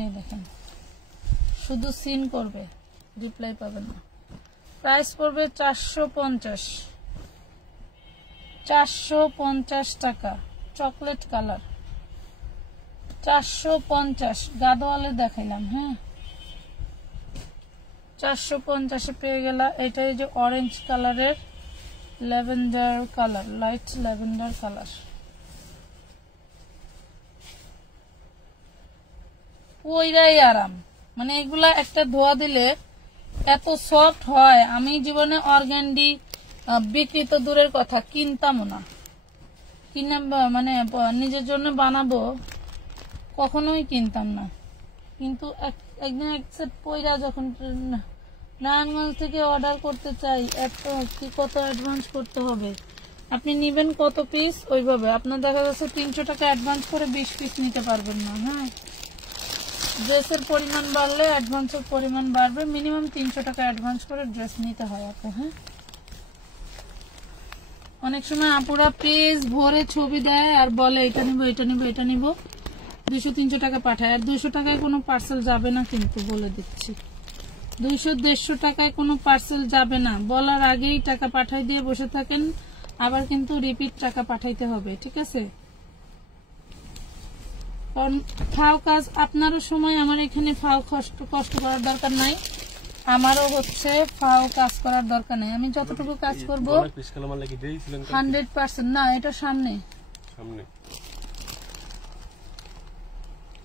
এই দেখেন, শুধু সিন করবে, রিপ্লাই পাবেন না। প্রাইস পড়বে 450, 450 টাকা। চকলেট কালার 450, গাদোয়ালে দেখাইলাম। হ্যাঁ, 450 পেয়ে গেল। এটা এই যে অরেঞ্জ কালারের lavender colour, light lavender colour. পইরাই আরাম, মানে এগুলা একটা ধোয়া দিলে এত সফট হয়। আমি জীবনে অর্গানডি বিক্রি তো দূরের কথা, কিনতামও না। কিনে মানে নিজের জন্য বানাবো কখনোই কিনতাম না। কিন্তু একদিন এক সেট পয়রা যখন নারায়ণগঞ্জ থেকে অর্ডার করতে চাই, কত অ্যাডভান্স করতে হবে। আপনি নিবেন কত পিস, ওইভাবে আপনার দেখা যাচ্ছে 300 টাকা অ্যাডভান্স করে 20 পিস নিতে পারবেন না। হ্যাঁ, ড্রেসের পরিমাণ বাড়লে অ্যাডভান্সের পরিমাণ বাড়বে। মিনিমাম 300 টাকা অ্যাডভান্স করে ড্রেস নিতে হয় আপু। হ্যাঁ, অনেক সময় আপুরা পেজ ভরে ছবি দেয় আর বলে এটা নিব, এটা নিব, এটা নিব, 200-300 টাকা পাঠায়। আর 200 টাকায় কোনো পার্সেল যাবে না, কিন্তু বলে দিচ্ছি 200-150 টাকায় কোনো পার্সেল যাবে না। বলার আগেই টাকা পাঠাই দিয়ে বসে থাকেন, আবার কিন্তু রিপিট টাকা পাঠাইতে হবে। ঠিক আছে, কারণ ফাও কাজ আপনারও সময়, আমার এখানে ফাও কষ্ট করার দরকার নাই, আমারও হচ্ছে ফাও কাজ করার দরকার নাই। আমি যতটুকু কাজ করব 100% না, এটা সামনে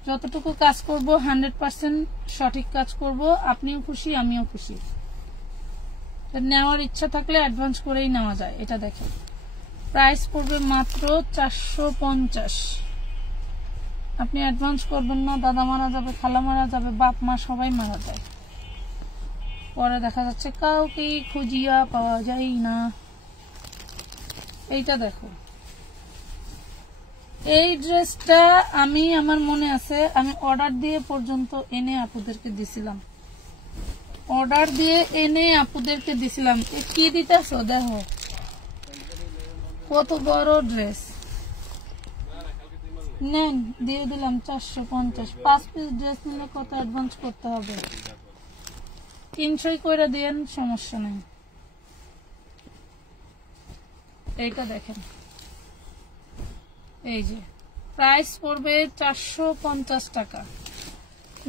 যতটুকু কাজ করব 100% সঠিক কাজ করব। আপনিও খুশি, আমিও খুশি। নেওয়ার ইচ্ছা থাকলে অ্যাডভান্স করেই নেওয়া যায়। এটা দেখেন, প্রাইস পড়বে মাত্র 450। আপনি অ্যাডভান্স করবেন না, দাদা মারা যাবে, খালা মারা যাবে, বাপ মা সবাই মারা যায়। পরে দেখা যাচ্ছে কাউকে খুঁজিয়া পাওয়া যায় না। এইটা দেখো, এই ড্রেসটা আমি, আমার মনে আছে, আমি অর্ডার দিয়ে পর্যন্ত এনে আপুদেরকে দিছিলাম। অর্ডার দিয়ে এনে আপুদেরকে দিছিলাম। কি দিতেছো দেখো, কত বড় ড্রেস। নেন, দিয়ে দিলাম 450। 5 পিস ড্রেস নিলে কত অ্যাডভান্স করতে হবে? 300 করে দিয়েন, সমস্যা নেই। এইটা দেখেন, এই যে প্রাইস পড়বে 450 টাকা।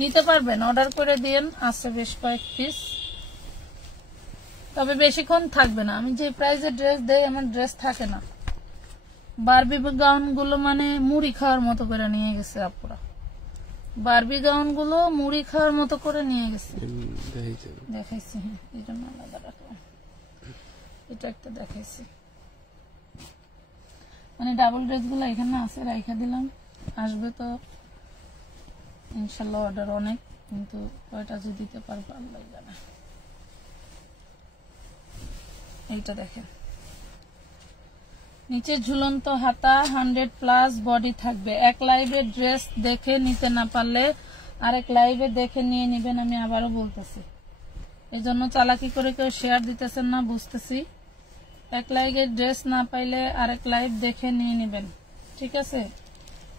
নিতে পারবেন, অর্ডার করে দিয়েন। আছে বেশ কয়েক পিস, তবে বেশিক্ষণ থাকবে না। আমি যে প্রাইসে ড্রেস দেই, আমার ড্রেস থাকে না। বারবি গাউন গুলো মানে মুড়ি খাওয়ার মতো করে নিয়ে গেছে আপুরা। বারবি গাউন গুলো মুড়ি খাওয়ার মতো করে নিয়ে গেছে। দেখাইছি, হ্যাঁ, এই জন্য আলাদা রাখলাম। এটা একটা দেখাইছি, মানে ডাবল ড্রেস গুলো এখানে আছে, রাইখা দিলাম। আসবে তো ইনশাল্লাহ অর্ডার অনেক, কিন্তু কয়টা যে দিতে পারবো আল্লাহ জানে। এইটা দেখেন, নিচে ঝুলন্ত হাতা, 100+ বডি থাকবে। এক লাইভে ড্রেস দেখে নিতে না পারলে আরেক লাইভে দেখে নিয়ে নিবেন, আমি আবারও বলতেছি। এই জন্য চালাকি করে কেউ শেয়ার দিতেছেন না, বুঝতেছি। এক লাইভে ড্রেস না পাইলে আরেক লাইভ দেখে নিয়ে নিবেন, ঠিক আছে?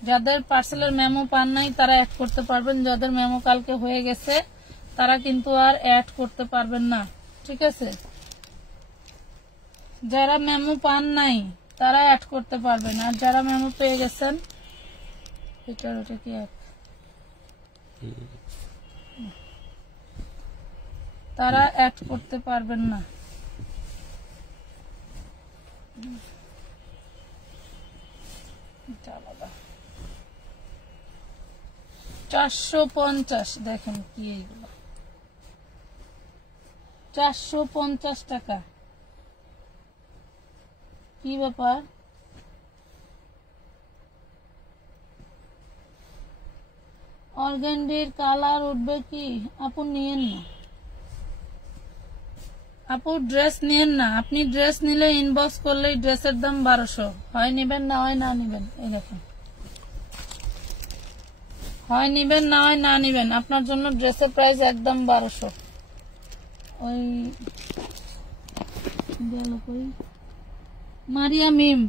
যাদের পার্সেলের মেমো পান নাই তারা অ্যাড করতে পারবেন, যাদের মেমো কালকে হয়ে গেছে তারা কিন্তু আর অ্যাড করতে পারবেন না, ঠিক আছে? যারা মেমো পান নাই তারা অ্যাড করতে পারবেন, আর যারা মেমো পেয়ে গেছেন, এটার ওটা কি এক, তারা অ্যাড করতে পারবেন না। এটা আলাদা। 450 দেখেন কি এইগুলো, 450 টাকা। কি ব্যাপার? অর্গানডির কালার উঠবে কি আপু? নিয়েন না, আপু ড্রেস নিয়েন না, আপনি ড্রেস নিলে ইনবক্স করলেই ড্রেসের দাম 1200, হয় নিবেন না হয় না নিবেন। এই দেখেন, হয় নিবেন না হয় না নিবেন, আপনার জন্য ড্রেসের প্রাইস একদম 1200। ওই গেল কই মারিয়া মিম,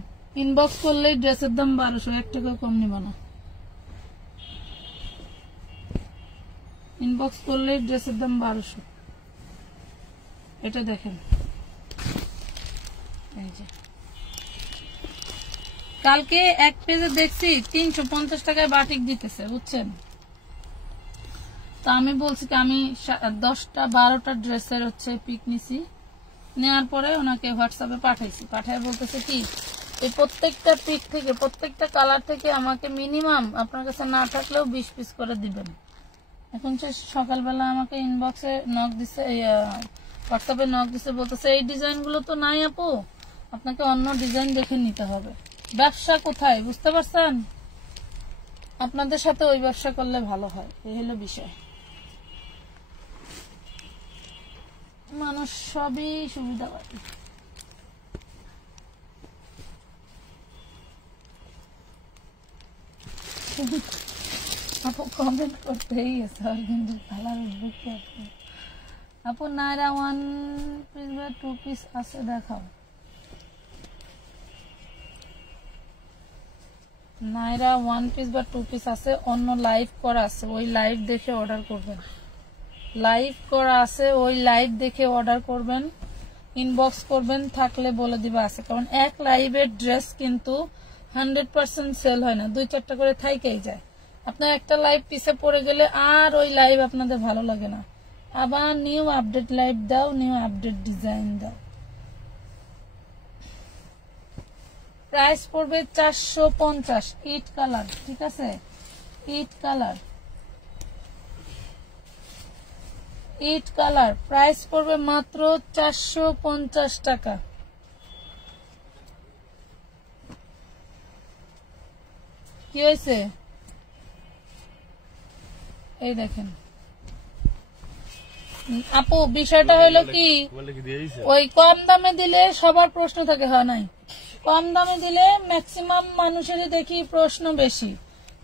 ইনবক্স করলেই ড্রেসের দাম 1200, 1 টাকা কম নিব না। ইনবক্স করলেই ড্রেসের দাম 1200। এটা দেখেন, এই যে কালকে এক পেজে দেখছি 350 টাকায় বাটিক দিতেছে, বুঝছেন? তো আমি বলছি কি আমি 10-12টা ড্রেসের হচ্ছে পিক নিছি, নেওয়ার পরে ওনাকে হোয়াটসঅ্যাপে পাঠাইছি, পাঠায় বলতেছে কি এই প্রত্যেকটা পিক থেকে প্রত্যেকটা কালার থেকে আমাকে মিনিমাম আপনার কাছে না থাকলেও 20 পিস করে দিবেন। এখন সে সকালবেলা আমাকে ইনবক্সে নক দিছে, হোয়াটসঅ্যাপে নক দিছে, বলতেছে এই ডিজাইন গুলো তো নাই আপু, আপনাকে অন্য ডিজাইন দেখে নিতে হবে। ব্যবসা কোথায় বুঝতে পারছেন? আপনাদের সাথে ওই ব্যবসা করলে ভালো হয়, এই হলো বিষয়। মানুষ সবই সুবিধাবাদী। আপু কমেন্ট করতেই আছে, কিন্তু কালার উঠবে কি আপনি? আপু নাইরা 1 পিস বা 2 পিস আছে দেখাও। নাইরা 1 পিস বা 2 পিস আছে, অন্য লাইভ করা আছে, ওই লাইভ দেখে অর্ডার করবেন। লাইভ করা আছে, ওই লাইভ দেখে অর্ডার করবেন, ইনবক্স করবেন, থাকলে বলে দিবা আছে। কারণ এক লাইভের ড্রেস কিন্তু 100% সেল হয় না, 2-4টা করে থাইকেই যায়। আপনার একটা লাইভ পিছে পড়ে গেলে আর ওই লাইভ আপনাদের ভালো লাগে না, আবার নিউ আপডেট লাইভ দাও, নিউ আপডেট ডিজাইন দাও। প্রাইস পড়বে 450, ইট কালার, ঠিক আছে? ইট কালার, ইট কালার, প্রাইস পড়বে মাত্র 450 টাকা। কি হয়েছে? এই দেখেন আপু, বিষয়টা হলো কি, ওই কম দামে দিলে সবার প্রশ্ন থাকে, হয় নাই? কম দামে দিলে ম্যাক্সিমাম মানুষেরই দেখি প্রশ্ন বেশি।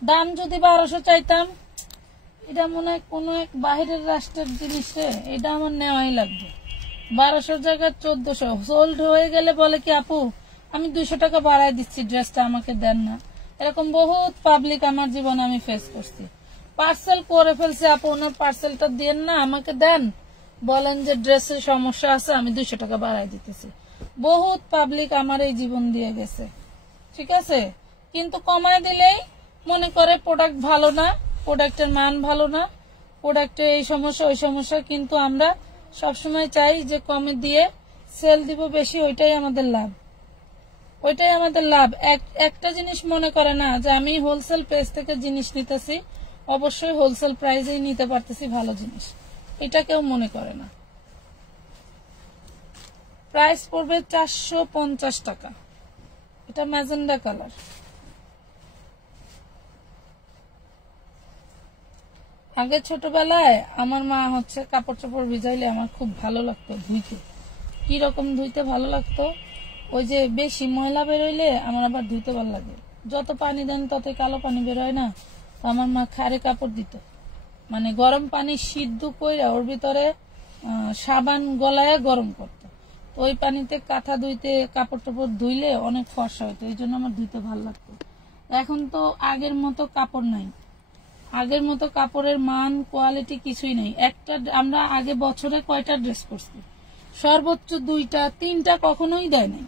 দাম যদি 1200 চাইতাম, এটা মনে হয় কোন এক বাহিরের রাষ্ট্রের জিনিস, এটা আমার নেওয়াই লাগবে। 1200 জায়গায় 1400 সোল্ড হয়ে গেলে বলে কি আপু আমি 200 টাকা বাড়ায় দিচ্ছি, ড্রেসটা আমাকে দেন না। এরকম বহুত পাবলিক আমার জীবনে আমি ফেস করছি। পার্সেল করে ফেলছে, আপু ওনার পার্সেলটা দেন না, আমাকে দেন, বলেন যে ড্রেসের সমস্যা আছে, আমি 200 টাকা বাড়ায় দিতেছি। বহুত পাবলিক আমার এই জীবন দিয়ে গেছে, ঠিক আছে? কিন্তু কমায় দিলেই মনে করে প্রোডাক্ট ভালো না, প্রোডাক্টের মান ভালো না, প্রোডাক্টের এই সমস্যা ওই সমস্যা। কিন্তু আমরা সবসময় চাই যে কমে দিয়ে সেল দিব বেশি, ওইটাই আমাদের লাভ, ওইটাই আমাদের লাভ। একটা জিনিস মনে করে না যে আমি হোলসেল পেজ থেকে জিনিস নিতেছি, অবশ্যই হোলসেল প্রাইসেই নিতে পারতেছি ভালো জিনিস, এটা কেউ মনে করে না। প্রাইস পড়বে 450 টাকা। এটা ম্যাজেন্ডা কালার। আগে ছোটবেলায় আমার মা হচ্ছে কাপড় চোপড় ভিজাইলে আমার খুব ভালো লাগতো ধুইতে। কি রকম ধুইতে ভালো লাগতো, ওই যে বেশি ময়লা বেরোইলে আমার আবার ধুইতে ভালো লাগে, যত পানি দেন ততই কালো পানি বেরোয় না, তো আমার মা খারে কাপড় দিত, মানে গরম পানি সিদ্ধ করে ওর ভিতরে সাবান গলায় গরম করতো, তো ওই পানিতে কাঁথা ধুইতে কাপড় টাপড় ধুইলে অনেক ফর্সা হইতো, এই জন্য আমার ধুইতে ভালো লাগতো। এখন তো আগের মতো কাপড় নাই, আগের মতো কাপড়ের মান কোয়ালিটি কিছুই নেই। একটা আমরা আগে বছরে কয়টা ড্রেস করছি, সর্বোচ্চ 2টা 3টা, কখনোই দেয় নাই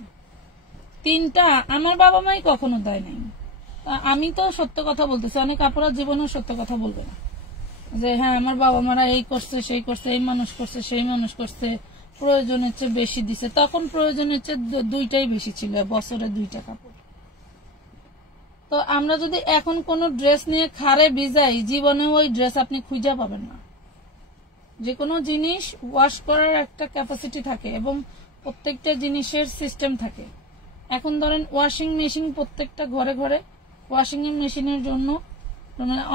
3টা, আমার বাবা মাই কখনো দেয় নাই। আমি তো সত্য কথা বলতেছি, অনেক আপুরা জীবনেও সত্য কথা বলবে না যে হ্যাঁ আমার বাবা মারা এই করছে সেই করছে, এই মানুষ করছে সেই মানুষ করছে, প্রয়োজনের চেয়ে বেশি দিছে। তখন প্রয়োজনের চেয়ে 2টাই বেশি ছিল, বছরে 2টা কাপড়। তো আমরা যদি এখন কোন ড্রেস নিয়ে খারে ভিজাই, জীবনে ওই ড্রেস আপনি খুঁজে পাবেন না। যে কোনো জিনিস ওয়াশ করার একটা ক্যাপাসিটি থাকে এবং প্রত্যেকটা জিনিসের সিস্টেম থাকে। এখন ধরেন ওয়াশিং মেশিন প্রত্যেকটা ঘরে ঘরে, ওয়াশিং মেশিনের জন্য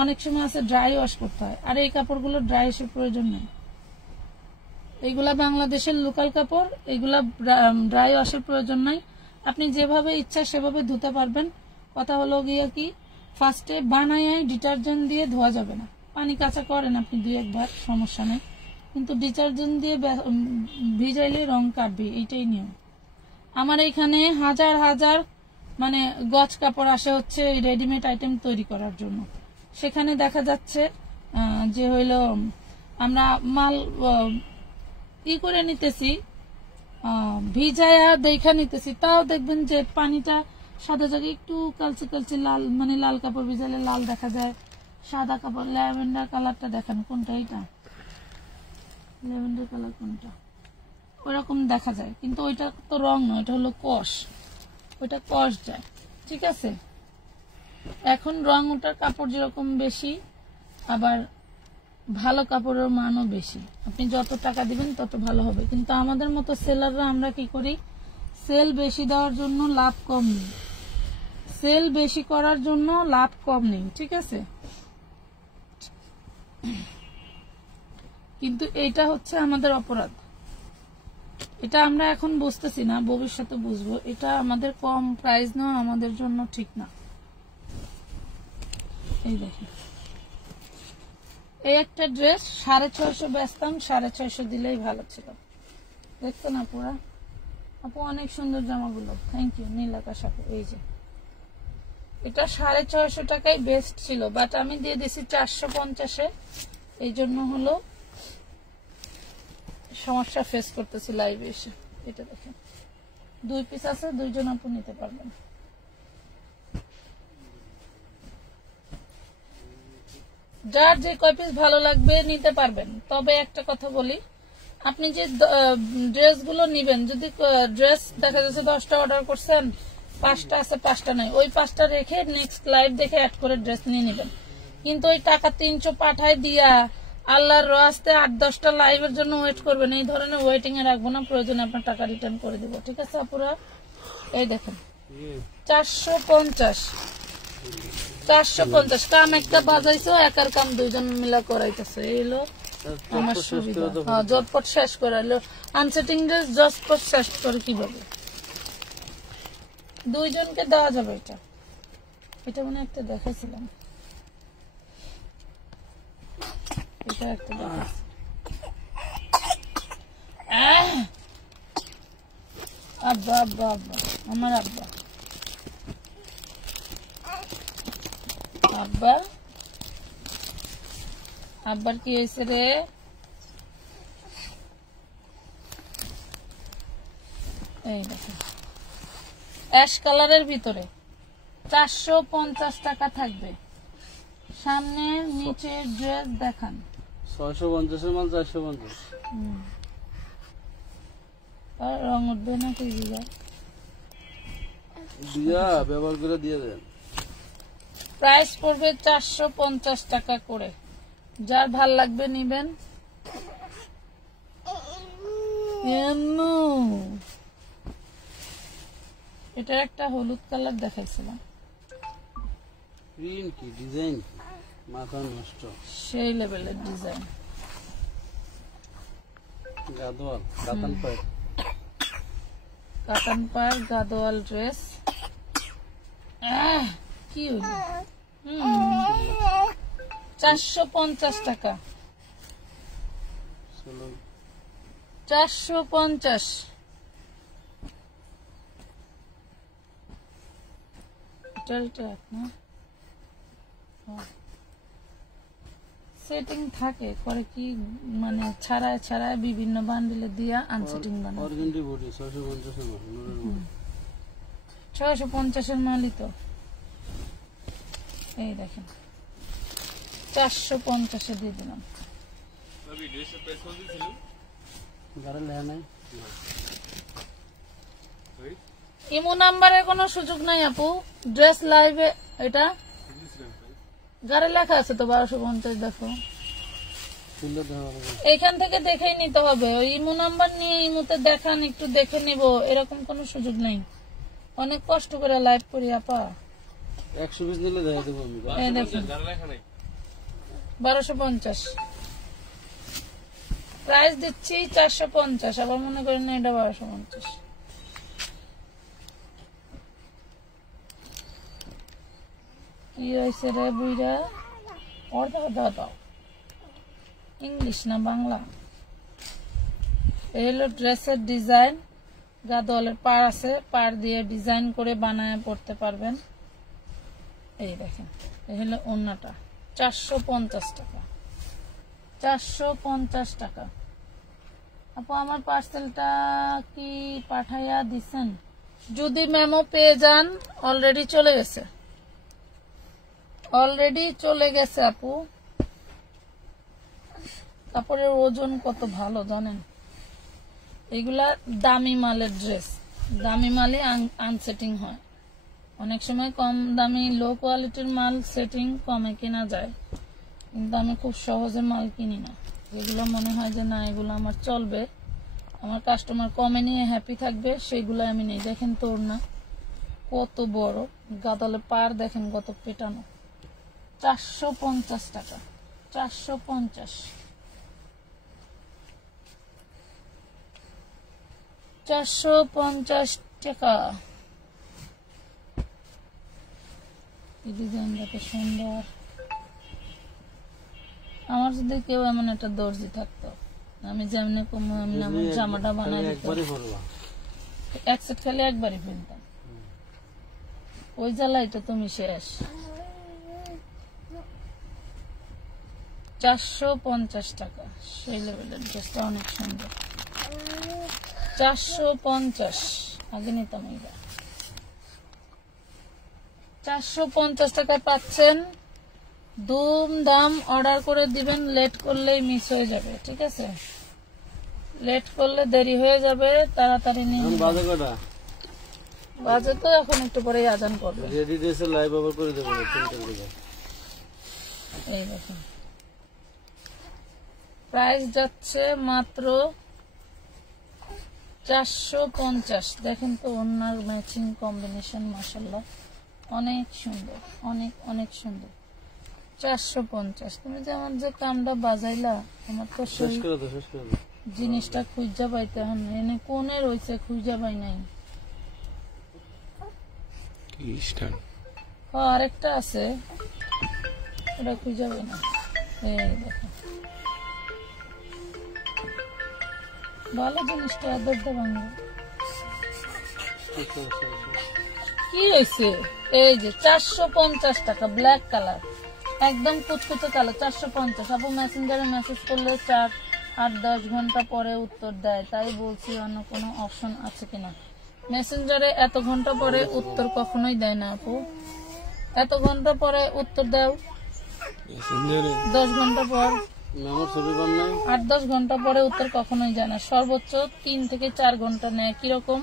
অনেক সময় আছে ড্রাই ওয়াশ করতে হয়, আর এই কাপড়গুলো ড্রাই ওয়াশের প্রয়োজন নেই। এইগুলা বাংলাদেশের লোকাল কাপড়, এগুলা ড্রাই ওয়াশের প্রয়োজন নাই, আপনি যেভাবে ইচ্ছা সেভাবে ধুতে পারবেন। কথা হলো গিয়ে কি, ফার্স্টে বানায় ডিটারজেন্ট দিয়ে ধোয়া যাবে না, পানি কাঁচা করেন আপনি 2-1 বার, সমস্যা নেই, কিন্তু ডিটারজেন্ট দিয়ে ভিজাইলে রং কাটবে, এইটাই নিয়ম। আমার এইখানে হাজার হাজার মানে গজ কাপড় আসে হচ্ছে রেডিমেড আইটেম তৈরি করার জন্য। সেখানে দেখা যাচ্ছে যে হইলো আমরা মাল ই করে নিতেছি, ভিজায়া দেখা নিতেছি, তাও দেখবেন যে পানিটা সাদা জায়গায় একটু কালচে কালচে লাল, মানে লাল কাপড় ভিজালে লাল দেখা যায়, সাদা কাপড় ল্যাভেন্ডার কালারটা দেখেন কোনটা, এইটা ল্যাভেন্ডার কালার কোনটা, ওরকম দেখা যায়, কিন্তু ওইটা তো রং নয়, ওইটা হলো কষ, ওইটা কষ যায়, ঠিক আছে। এখন রং ওটার কাপড় যেরকম বেশি, আবার ভালো কাপড়ের মানও বেশি, আপনি যত টাকা দিবেন তত ভালো হবে। কিন্তু আমাদের মতো সেলাররা আমরা কি করি, সেল বেশি দেওয়ার জন্য লাভ কম নেই, সেল বেশি করার জন্য লাভ কম নেই, ঠিক আছে। কিন্তু এইটা হচ্ছে আমাদের অপরাধ, এটা আমরা এখন বুঝতেছি না, ভবিষ্যতে বুঝবো। এটা আমাদের কম প্রাইস নেওয়া আমাদের জন্য ঠিক না। এই দেখেন, এই একটা ড্রেস 650 বেচতাম, 650 দিলেই ভালো ছিল, দেখতো না পুরা আপু, অনেক সুন্দর জামাগুলো, থ্যাংক ইউ নীলাকাশ আপু। এই যে এটা 650 টাকায় বেস্ট ছিল, বাট আমি দিয়ে দিছি 450-এ, এই জন্য হলো সমস্যা ফেস করতেছি লাইভে এসে। এটা দেখেন 2 পিস আছে, 2 জন আপু নিতে পারবেন। যার যে কয় পিস ভালো লাগবে নিতে পারবেন। তবে একটা কথা বলি, আপনি যে ড্রেসগুলো নিবেন, যদি ড্রেস দেখা যাচ্ছে 10টা অর্ডার করছেন, 5টা আছে 5টা নাই, ওই 5টা রেখে নেক্সট লাইভ দেখে অ্যাড করে ড্রেস নিয়ে নেবেন। কিন্তু ওই টাকা 300 পাঠায় দিয়া আল্লাহর রাস্তে 8-10টা লাইভের জন্য ওয়েট করবেন, এই ধরনের ওয়েটিং এ রাখবো না, প্রয়োজনে আপনার টাকা রিটার্ন করে দিব, ঠিক আছে আপুরা। এই দেখেন 450 কাম একটা বাজাইছো, একার কাম 2 জন মিলা করাইতেছে, এই হলো আমার সুবিধা। হ্যাঁ, জটপট শেষ করাইলো, আনসেটিং ড্রেস জটপট শেষ করে কিভাবে 2 জনকে দেওয়া যাবে। এটা এটা মনে একটা দেখাইছিলাম, এটা একটা দেখাইছি, আব্বা আব্বা আব্বা, আমার আব্বা আব্বা আব্বার কি হয়েছে রে? এই দেখেন অ্যাশ কালারের ভিতরে 450 টাকা থাকবে, সামনের নিচের ড্রেস দেখান। 650 এর মাল 450, আর রং উঠবে না কি দিয়া ব্যবহার করে দিয়ে দেন। প্রাইস পড়বে 450 টাকা করে, যার ভাল লাগবে নিবেন। এটা একটা হলুদ কালার দেখাইছিলাম, প্রিন্ট কি ডিজাইন কি মাথা নষ্ট, সেই লেভেলের ডিজাইন। গাদোয়াল কাতান পাড়, কাতান পাড় গাদোয়াল ড্রেস, কি হইল 450 টাকা, 450। সেটিং থাকে করে কি, মানে ছাড়ায় ছাড়ায় বিভিন্ন বান্ডিলে দিয়া আনসেটিং বানায়। অর্গেন্ডি বডি 650 এর মাল, 650 এর মালই তো। এই দেখেন 450 এ দিয়ে দিলাম। ইমো নাম্বারের কোনো সুযোগ নাই আপু, ড্রেস লাইভে এটা গাড়ি লেখা আছে তো 1250, দেখো এইখান থেকে দেখেই নিতে হবে। ওই ইমো নাম্বার নিয়ে ইমোতে দেখান, একটু দেখে নিব, এরকম কোনো সুযোগ নেই। অনেক কষ্ট করে লাইভ করি আপা, 100 পিস নিলে দেখা দেবো আমি। 1250 প্রাইস দিচ্ছি 450। আবার মনে করেন না এটা 1250। কি হয়েছে রে বুইরা? দাও ইংলিশ না বাংলা? এই হলো ড্রেসের ডিজাইন। গাদোয়ালের পাড় আছে, পাড় দিয়ে ডিজাইন করে বানায় পড়তে পারবেন। এই দেখেন, এই হলো ওড়নাটা। 450 টাকা। 450 টাকা। আপু আমার পার্সেলটা কি পাঠাইয়া দিছেন? যদি মেমো পেয়ে যান, অলরেডি চলে গেছে। আপু কাপড়ের ওজন কত ভালো জানেন? এগুলা দামি মালের ড্রেস। দামি মালে আনসেটিং হয়। অনেক সময় কম দামি লো কোয়ালিটির মাল সেটিং কমে কেনা যায়, কিন্তু আমি খুব সহজে মাল কিনি না। যেগুলো মনে হয় যে না এগুলো আমার চলবে, আমার কাস্টমার কমে নিয়ে হ্যাপি থাকবে, সেগুলো আমি নেই। দেখেন তোর না কত বড়, গাদলে পার দেখেন কত পেটানো। 450 টাকা। 450 টাকা। এই ডিজাইনটা সুন্দর। আমার যদি কেউ এমন একটা দর্জি থাকতো, আমি যেমনি কমু এমনি আমার জামাটা বানাই দিত। এক সেট খালি একবারই ফেলতাম। ওই জ্বালাই তো তুমি শেষ। 450 টাকা। সেই লেভেলের ড্রেসটা অনেক সুন্দর। 450 আগে নিতাম। এইটা 450 টাকায় পাচ্ছেন। দুম দাম অর্ডার করে দিবেন, লেট করলেই মিস হয়ে যাবে। ঠিক আছে, লেট করলে দেরি হয়ে যাবে, তাড়াতাড়ি নিয়ে বাজে তো এখন একটু পরে আজান করবে। এই দেখুন প্রাইস যাচ্ছে মাত্র 450। দেখেন তো ওনার ম্যাচিং কম্বিনেশন মাশাআল্লাহ অনেক সুন্দর, অনেক অনেক সুন্দর। 450। তুমি যে আমার যে কামটা বাজাইলা, আমার তো জিনিসটা খুঁজা পাইতে হন এনে কোনে রয়েছে, খুঁজা পাই নাই। আরেকটা আছে, ওটা খুঁজা পাই না। এই দেখো ভালো জিনিসটা দেখতে ভাঙবে। কি হয়েছে? এই যে 450 টাকা, ব্ল্যাক কালার, একদম কুচকুচে কালার। 450। আপু মেসেঞ্জারে মেসেজ করলে 4-8-10 ঘন্টা পরে উত্তর দেয়, তাই বলছি অন্য কোনো অপশন আছে কিনা। মেসেঞ্জারে এত ঘন্টা পরে উত্তর কখনোই দেয় না আপু। এত ঘন্টা পরে উত্তর দাও 10 ঘন্টা পর, 8-10 ঘন্টা পরে উত্তর কখনোই যায় না। সর্বোচ্চ 3 থেকে 4 ঘন্টা নেয়। কিরকম?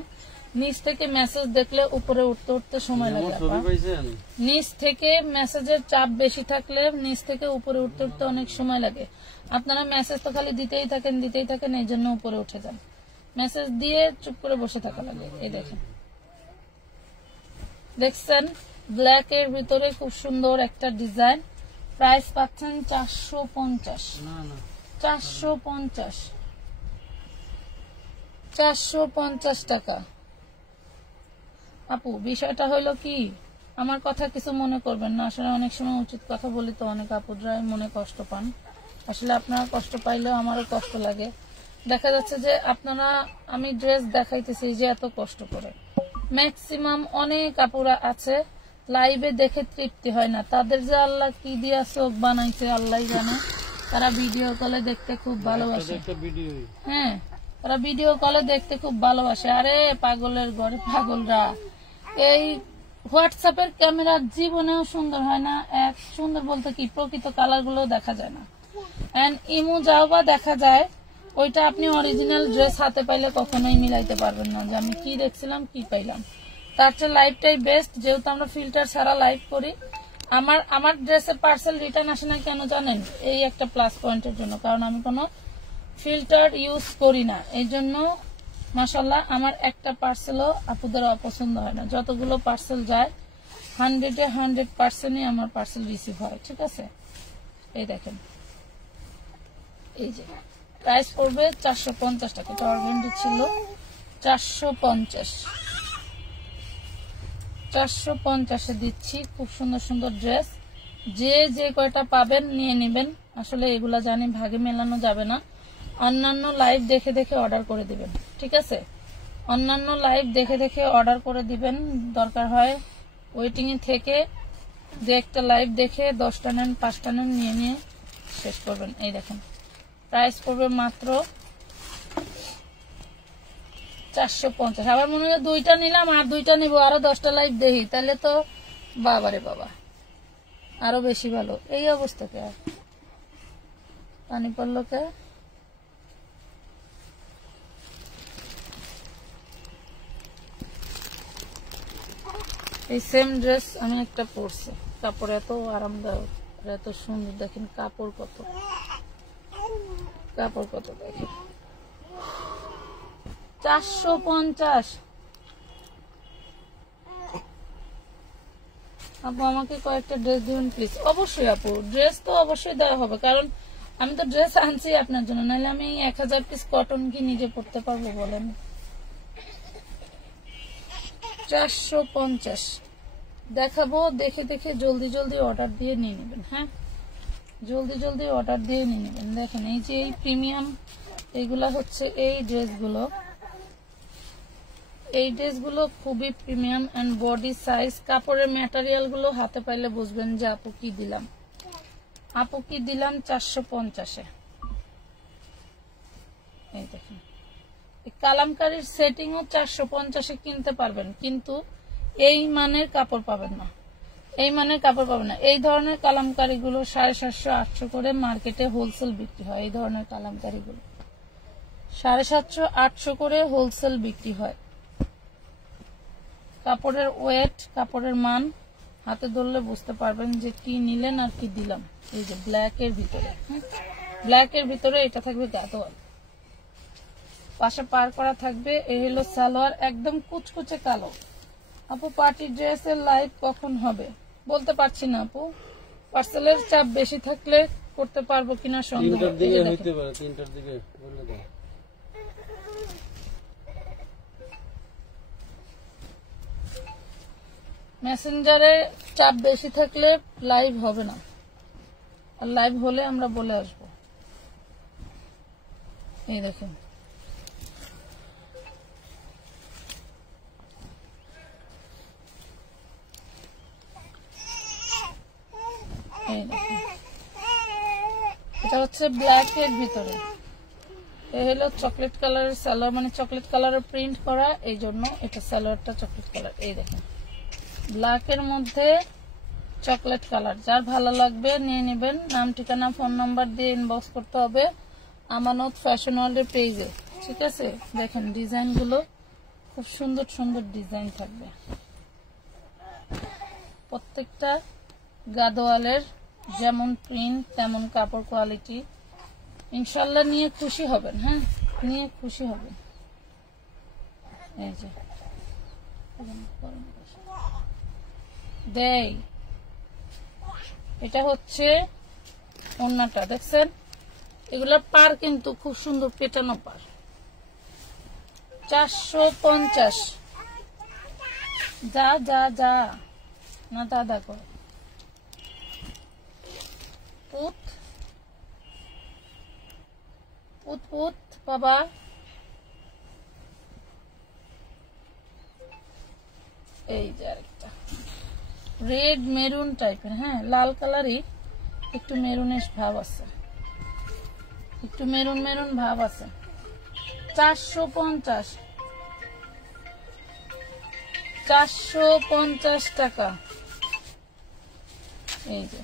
নিচ থেকে মেসেজ দেখলে উপরে উঠতে উঠতে সময় লাগে। নিচ থেকে মেসেজের চাপ বেশি থাকলে নিচ থেকে উপরে উঠতে উঠতে অনেক সময় লাগে। আপনারা মেসেজ তো খালি দিতেই থাকেন, এই জন্য উপরে উঠে যান। মেসেজ দিয়ে চুপ করে বসে থাকা লাগে। এই দেখেন, দেখছেন ব্ল্যাক এর ভিতরে খুব সুন্দর একটা ডিজাইন। প্রাইস পাচ্ছেন 450। 450 টাকা। আপু বিষয়টা হলো কি, আমার কথা কিছু মনে করবেন না, আসলে অনেক সময় উচিত কথা বলি তো অনেক আপুরা মনে কষ্ট পান। আসলে আপনারা কষ্ট পাইলেও আমারও কষ্ট লাগে। দেখা যাচ্ছে যে আপনারা, আমি ড্রেস দেখাইতেছি যে এত কষ্ট করে, ম্যাক্সিমাম অনেক আপুরা আছে লাইভে দেখে তৃপ্তি হয় না। তাদের যে আল্লাহ কি দিয়া চোখ বানাইছে আল্লাহ জানে। তারা ভিডিও কলে দেখতে খুব ভালোবাসে। হ্যাঁ, তারা ভিডিও কলে দেখতে খুব ভালোবাসে। আরে পাগলের ঘরে পাগলরা, এই হোয়াটসঅ্যাপের ক্যামেরার জীবনেও সুন্দর হয় না। এক সুন্দর বলতে কি, প্রকৃত কালার গুলো দেখা যায় না। এন্ড ইমু যাও বা দেখা যায়, ওইটা আপনি অরিজিনাল ড্রেস হাতে পাইলে কখনোই মিলাইতে পারবেন না যে আমি কি দেখছিলাম কি পাইলাম। তার চেয়ে লাইভটাই বেস্ট। যেহেতু আমরা ফিল্টার ছাড়া লাইভ করি, আমার ড্রেসের পার্সেল রিটার্ন আসে না কেন জানেন? এই একটা প্লাস পয়েন্টের জন্য, কারণ আমি কোনো ফিল্টার ইউজ করি না। এই জন্য মাশাআল্লাহ আমার একটা পার্সেলও আপুদের অপছন্দ হয় না। যতগুলো পার্সেল যায় 100% আমার পার্সেল রিসিভ হয়। ঠিক আছে, এই দেখেন, এই যে প্রাইস পড়বে 450 টাকা। এটা অর্গানডি ছিল 450। 450-এ দিচ্ছি। খুব সুন্দর সুন্দর ড্রেস, যে কয়টা পাবেন নিয়ে নেবেন। আসলে এগুলা জানি ভাগে মেলানো যাবে না। অন্যান্য লাইভ দেখে দেখে অর্ডার করে দিবেন, ঠিক আছে? অন্যান্য লাইভ দেখে দেখে অর্ডার করে দিবেন। দরকার হয় ওয়েটিং এ থেকে যে একটা লাইভ দেখে 10টা নেন 5টা নেন, নিয়ে শেষ করবেন। এই দেখেন প্রাইস পড়বে মাত্র 450। আবার মনে হয় 2টা নিলাম আর 2টা নিবো, আরো 10টা লাইভ দেখি, তাহলে তো বাবারে বাবা আরো বেশি ভালো। এই অবস্থা কে পানি পড়লো কে? এই সেম ড্রেস আমি একটা পরছি, কাপড় এত আরামদায়ক, এত সুন্দর। দেখেন কাপড় কত দেখেন। 450। আপু আমাকে কয়েকটা ড্রেস দিবেন প্লিজ। অবশ্যই আপু, ড্রেস তো অবশ্যই দেওয়া হবে, কারণ আমি তো ড্রেস আনছি আপনার জন্য, নাহলে আমি 1000 পিস কটন কি নিজে পড়তে পারবো বলেন? 450 দেখাবো, দেখে দেখে জলদি জলদি অর্ডার দিয়ে নিয়ে নেবেন। হ্যাঁ, জলদি জলদি অর্ডার দিয়ে নিয়ে নেবেন। দেখেন এই যে এই প্রিমিয়াম, এইগুলা হচ্ছে এই ড্রেসগুলো। এই ড্রেসগুলো খুবই প্রিমিয়াম এন্ড বডি সাইজ। কাপড়ের ম্যাটেরিয়াল গুলো হাতে পাইলে বুঝবেন যে আপু কি দিলাম। 450-এ। এই দেখেন এই কালামকারীর সেটিংও 450-এ কিনতে পারবেন, কিন্তু এই মানের কাপড় পাবেন না। এই ধরনের কালামকারী গুলো 750-800 করে মার্কেটে হোলসেল বিক্রি হয়। এই ধরনের কালামকারী গুলো 750-800 করে হোলসেল বিক্রি হয়। কাপড়ের ওয়েট, কাপড়ের মান হাতে ধরলে বুঝতে পারবেন যে কি নিলেন আর কি দিলাম। এই যে ব্ল্যাকের ভিতরে এটা থাকবে গাদোয়াল, পাশে পার করা থাকবে। এই হলো সালোয়ার, একদম কুচকুচে কালো। আপু পার্টি ড্রেসের লাইভ কখন হবে বলতে পারছি না আপু, পার্সেলের চাপ বেশি থাকলে করতে পারবো কিনা সন্দেহ। 3টার দিকে হইতে পারে, 3টার দিকে বলে দাও। মেসেঞ্জারে চাপ বেশি থাকলে লাইভ হবে না, আর লাইভ হলে আমরা বলে আসবো। এই দেখেন এটা হচ্ছে ব্ল্যাক এর ভিতরে। এই হলো চকলেট কালারের সালোয়ার, মানে চকলেট কালারের প্রিন্ট করা, এই জন্য এটা সালোয়ারটা চকলেট কালার। এই দেখেন ব্ল্যাক এর মধ্যে চকলেট কালার। যার ভালো লাগবে নিয়ে নেবেন। নাম, ঠিকানা, ফোন নাম্বার দিয়ে ইনবক্স করতে হবে আমানত ফ্যাশন ওয়ার্ল্ডের পেজে, ঠিক আছে? দেখেন ডিজাইন গুলো খুব সুন্দর সুন্দর ডিজাইন থাকবে, প্রত্যেকটা গাদোয়ালের যেমন প্রিন্ট তেমন কাপড় কোয়ালিটি। ইনশাল্লাহ নিয়ে খুশি হবেন। হ্যাঁ, নিয়ে খুশি হবেন। এই যে দেই, এটা হচ্ছে ওন্নাটা, দেখছেন? এগুলার পার কিন্তু খুব সুন্দর পেটানো পার। 450। যা যা যা না দাদা কর পুত পুত পুত বাবা। এই যে আরেকটা রেড মেরুন টাইপের, হ্যাঁ লাল কালারই, একটু মেরুনিশ ভাব আছে, একটু মেরুন মেরুন ভাব আছে। 450 টাকা। এই যে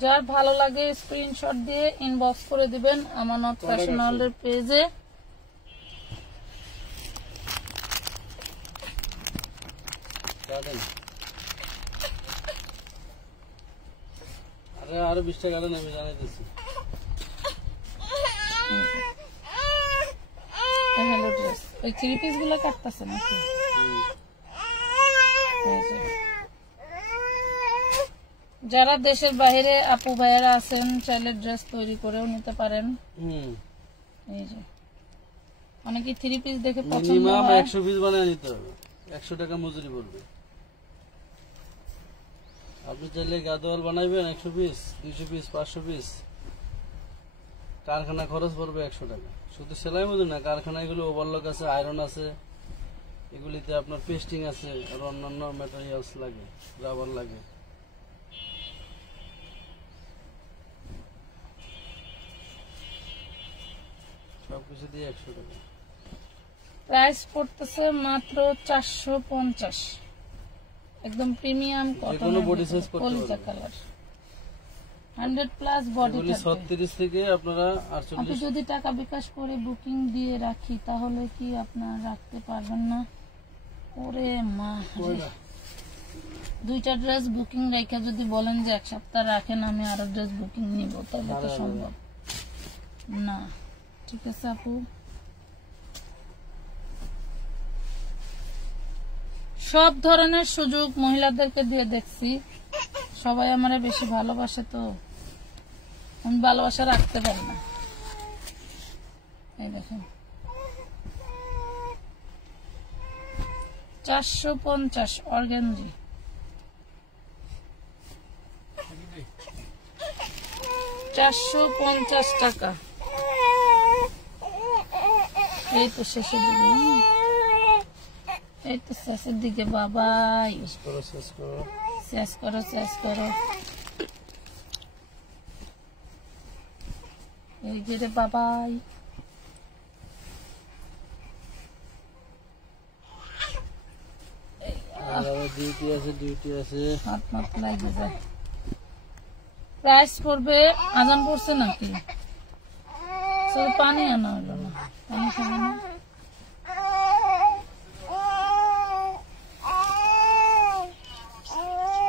যার ভালো লাগে স্ক্রিনশট দিয়ে ইনবক্স করে দিবেন আমানত ফ্যাশন ওয়ার্ল্ডের পেজে। আরো 20 টাকা আমি জানাইতেছি। হ্যালো ড্রেস, এই 3 পিস গুলো কাটতেছে নাকি? যারা দেশের বাইরে আপু ভাইয়েরা আছেন চাইলে ড্রেস তৈরি করেও নিতে পারেন। এই যে অনেকে 3 পিস দেখে পছন্দ মিনিমাম হয়, 100 পিস বানায় নিতে হবে, 100 টাকা মজুরি পড়বে। আপনি চাইলে গাদোয়াল বানাইবেন 100 পিস, 200 পিস, 500 পিস, কারখানা খরচ পড়বে 100 টাকা। শুধু সেলাই মজুরি না, কারখানায় এগুলো ওভারলক আছে, আয়রন আছে, এগুলিতে আপনার পেস্টিং আছে, আর অন্যান্য ম্যাটেরিয়ালস লাগে, রাবার লাগে। সবকিছু দিয়ে 100 টাকা। প্রাইস পড়তেছে মাত্র 450, একদম প্রিমিয়াম যেকোনো body size কটন করতে কলিজা পারবেন। কালার, 100+ বডি এগুলি থাকবে। 36 থেকে আপনারা আপনি 48। যদি টাকা বিকাশ করে বুকিং দিয়ে রাখি তাহলে কি আপনারা রাখতে পারবেন না? ওরে মা রে। 2টা ড্রেস বুকিং রাখা যদি বলেন যে 1 সপ্তাহ রাখেন আমি আরো ড্রেস বুকিং নিব, তাহলে তো সম্ভব না। ঠিক আছে আপু, সব ধরনের সুযোগ মহিলাদেরকে দিয়ে দেখছি, সবাই আমারে বেশি ভালোবাসে, তো আমি ভালোবাসা রাখতে পারি না। এই দেখেন 450 অর্গানজি, 450 টাকা। এই তো শেষের দিকে, এই তো শেষের দিকে বাবাই, শেষ করো, শেষ করো। শেষ করো, শেষ করো। এই যে রে বাবাই, আর আবার ডিউটি আছে, ডিউটি আছে। হাত মাত লাগে যায়। প্রাইস পড়বে, আজান পড়ছে নাকি? শুধু পানি আনা হলো না, পানি খাবে না?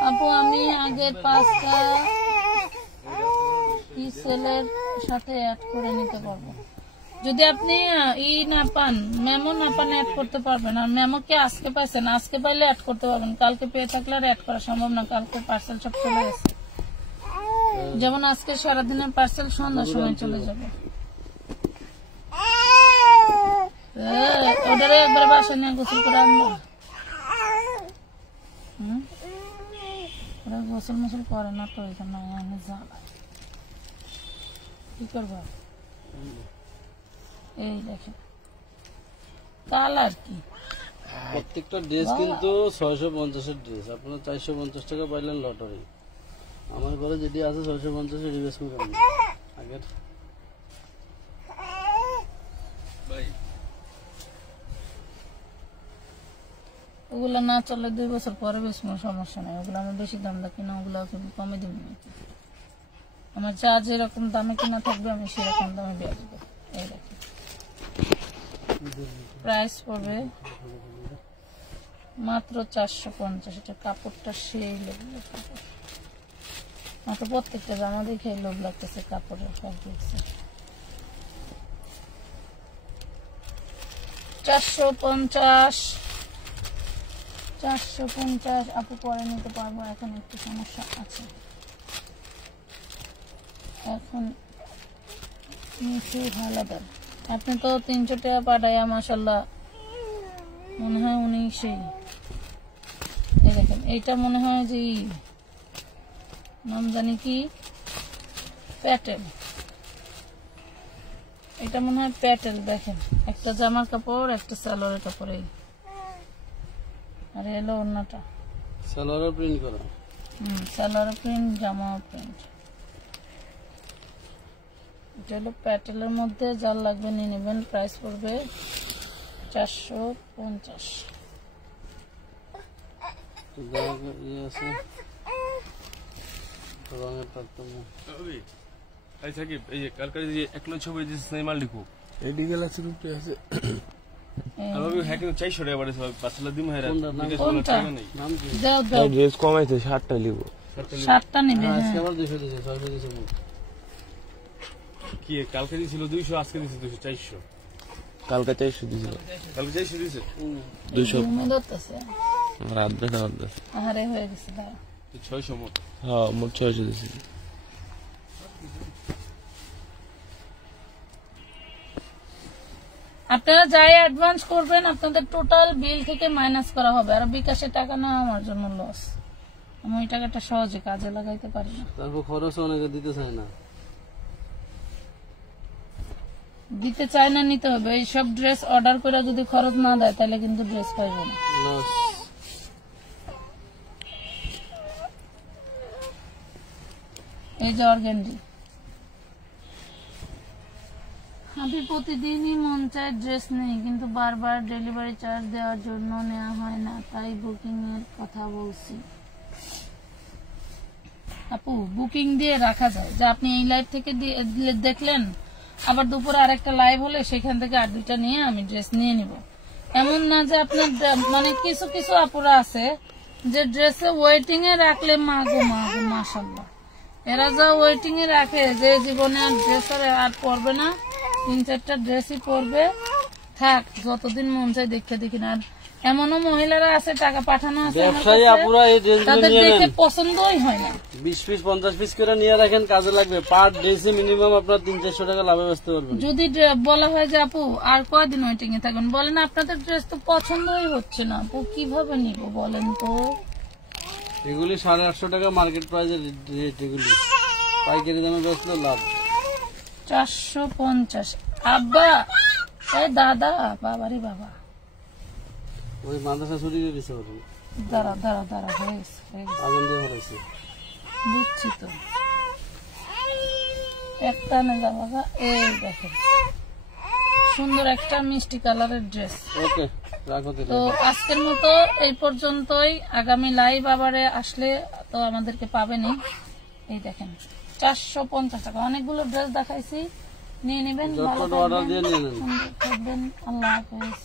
আপু আমি আগের 5টা সেলের সাথে অ্যাড করে নিতে পারবো। যদি আপনি না পান, মেমো না পান, অ্যাড করতে পারবেন। আর মেমো কি আজকে পাইছেন, আজকে পাইলে অ্যাড করতে পারবেন, কালকে পেয়ে থাকলে আর অ্যাড করা সম্ভব না, কালকে পার্সেল সব চলে গেছে। যেমন আজকে সারাদিনের পার্সেল সন্ধ্যার সময় চলে যাবে। ওটারে একবার বাসা নিয়ে গোসল করে আনবো। ওরা গোসল মোসল করে না তো, এই জন্য আমি জ্বালা। কি করবো? এই দেখেন কালার কি, প্রত্যেকটা ড্রেস কিন্তু 650 ড্রেস, আপনারা 450 টাকা পাইলেন লটারি। আমার ঘরে যেটি আছে 650 রিভেসমেন্ট করেন আগের। ওগুলো না চলে 2 বছর পরে বেশি সমস্যা নাই, ওগুলো আমি বেশি দাম দা কিনা, ওগুলো কমে দিব নাকি। আমার যা যেরকম দামে কিনা থাকবে আমি সেরকম দামে বেচবো। এই দেখেন প্রাইস পড়বে মাত্র 450। এটা কাপড়টা সেই লেগে কাপড়, মাত্র প্রত্যেকটা জামা দেখে লোভ লাগতেছে কাপড়ের ফ্যাব্রিক্সে। 450, 450 আপু পরে নিতে পারবো। এখন একটু সমস্যা আছে, এখন নিচে ভালো দাম। আপনি তো 300 টাকা পাঠাইয়া মাশাল্লাহ মনে হয় 19। এই দেখেন এইটা মনে হয় যে নাম জানি কি, প্যাটেল। এটা মনে হয় প্যাটেল। দেখেন একটা জামার কাপড়, একটা সালোয়ারের কাপড়, এই আর এলো অন্যটা সালোয়ার প্রিন্ট করা। সালোয়ার প্রিন্ট, জামা প্রিন্ট। এটা হলো প্যাটেলের মধ্যে, যার লাগবে নিয়ে নেবেন। প্রাইস পড়বে 450। আছে রঙের তারতম্য। এই সাকিব, এই যে কালকে যে একলো ছবি দিয়েছে সেই মাল লিখো, এই ডিগেল আছে, রূপে আছে। আমি হ্যাঁ কিন্তু 400 টাকা বাড়ে সব পাঁচলা দিম হেরা কোনটা? নাম কি? দাও দাও, ড্রেস কমাইছে 60টা লিখো। 7টা নেবে। আজকে আবার 200 দিয়েছে, 600 দিয়েছে। কি কালকে দিছিল 200, আজকে দিছে 200, 400। কালকে 400 দিছিল, কালকে 400 দিছে 200 ঘুমে ধরতেছে, রাত বেলা আহারে হয়ে গেছে। দাও 600 মোট। হ্যাঁ মোট 600 দিছি। আপনারা যাই অ্যাডভান্স করবেন আপনাদের টোটাল বিল থেকে মাইনাস করা হবে। আর বিকাশের টাকা না আমার জন্য লস, আমি ওই টাকাটা সহজে কাজে লাগাইতে পারি না। তারপর খরচ অনেকে দিতে চায় না। দিতে চায় না, নিতে হবে। এইসব ড্রেস অর্ডার করে যদি খরচ না দেয় তাহলে কিন্তু ড্রেস পাইবে না। লস। এই যে অর্গেন্ডি, আমি প্রতিদিনই মন চায় ড্রেস নেই, কিন্তু বারবার ডেলিভারি চার্জ দেওয়ার জন্য নেওয়া হয় না, তাই বুকিং এর কথা বলছি। আপু বুকিং দিয়ে রাখা যায়, যে আপনি এই লাইভ থেকে দেখলেন, আবার দুপুরে আরেকটা লাইভ হলে সেখান থেকে আর দুইটা নিয়ে আমি ড্রেস নিয়ে নিব। এমন না যে আপনার মানে কিছু কিছু আপুরা আছে যে ড্রেসে ওয়েটিং এ রাখলে মা গো মাশাআল্লাহ, এরা যা ওয়েটিং এ রাখে যে জীবনে আর ড্রেস আর পরবে না, 3-4টা ড্রেসই পরবে, থাক যতদিন মন চায় দেখতে দেখি না। আর এমনও মহিলারা আছে টাকা পাঠানো আছে আমার ব্যবসায়ী কাছে, আপুরা এই ড্রেসগুলো তাদের নিয়ে দেখে নেন, পছন্দই হয় না। 20 পিস 50 পিস করে নিয়ে রাখেন, কাজে লাগবে। পার ড্রেসে মিনিমাম আপনার 300-400 টাকা লাভে বেচতে পারবেন। যদি বলা হয় যে আপু আর কয়দিন ওয়েটিং এ থাকবেন, বলেন আপনাদের ড্রেস তো পছন্দই হচ্ছে না, আপু কিভাবে নিব বলেন তো। এগুলি 850 টাকা মার্কেট প্রাইসের রেট, এগুলি পাইকারি দামে বেচলে লাভ। 450 আব্বা, এই দাদা, বাবারে বাবা, ওই মাদ্রাসা ছুটি দিয়ে দিচ্ছে ওর, দাঁড়া দাঁড়া দাঁড়া, হয়ে গেছে, হয়ে গেছে, আগুন দিয়ে ফেলাইছে। বুঝছি তো। একটা না বাবা, এই দেখেন সুন্দর একটা মিষ্টি কালারের ড্রেস। ওকে রাখো তো তাহলে। আজকের মতো এই পর্যন্তই, আগামী লাইভ আবারে আসলে তো আমাদেরকে পাবেনই। এই দেখেন 450 টাকা, অনেকগুলো ড্রেস দেখাইছি, নিয়ে নেবেন, ভালো যত অর্ডার থাকবেন, দিয়ে নিয়ে নেন। সুন্দর থাকবেন, আল্লাহ হাফেজ।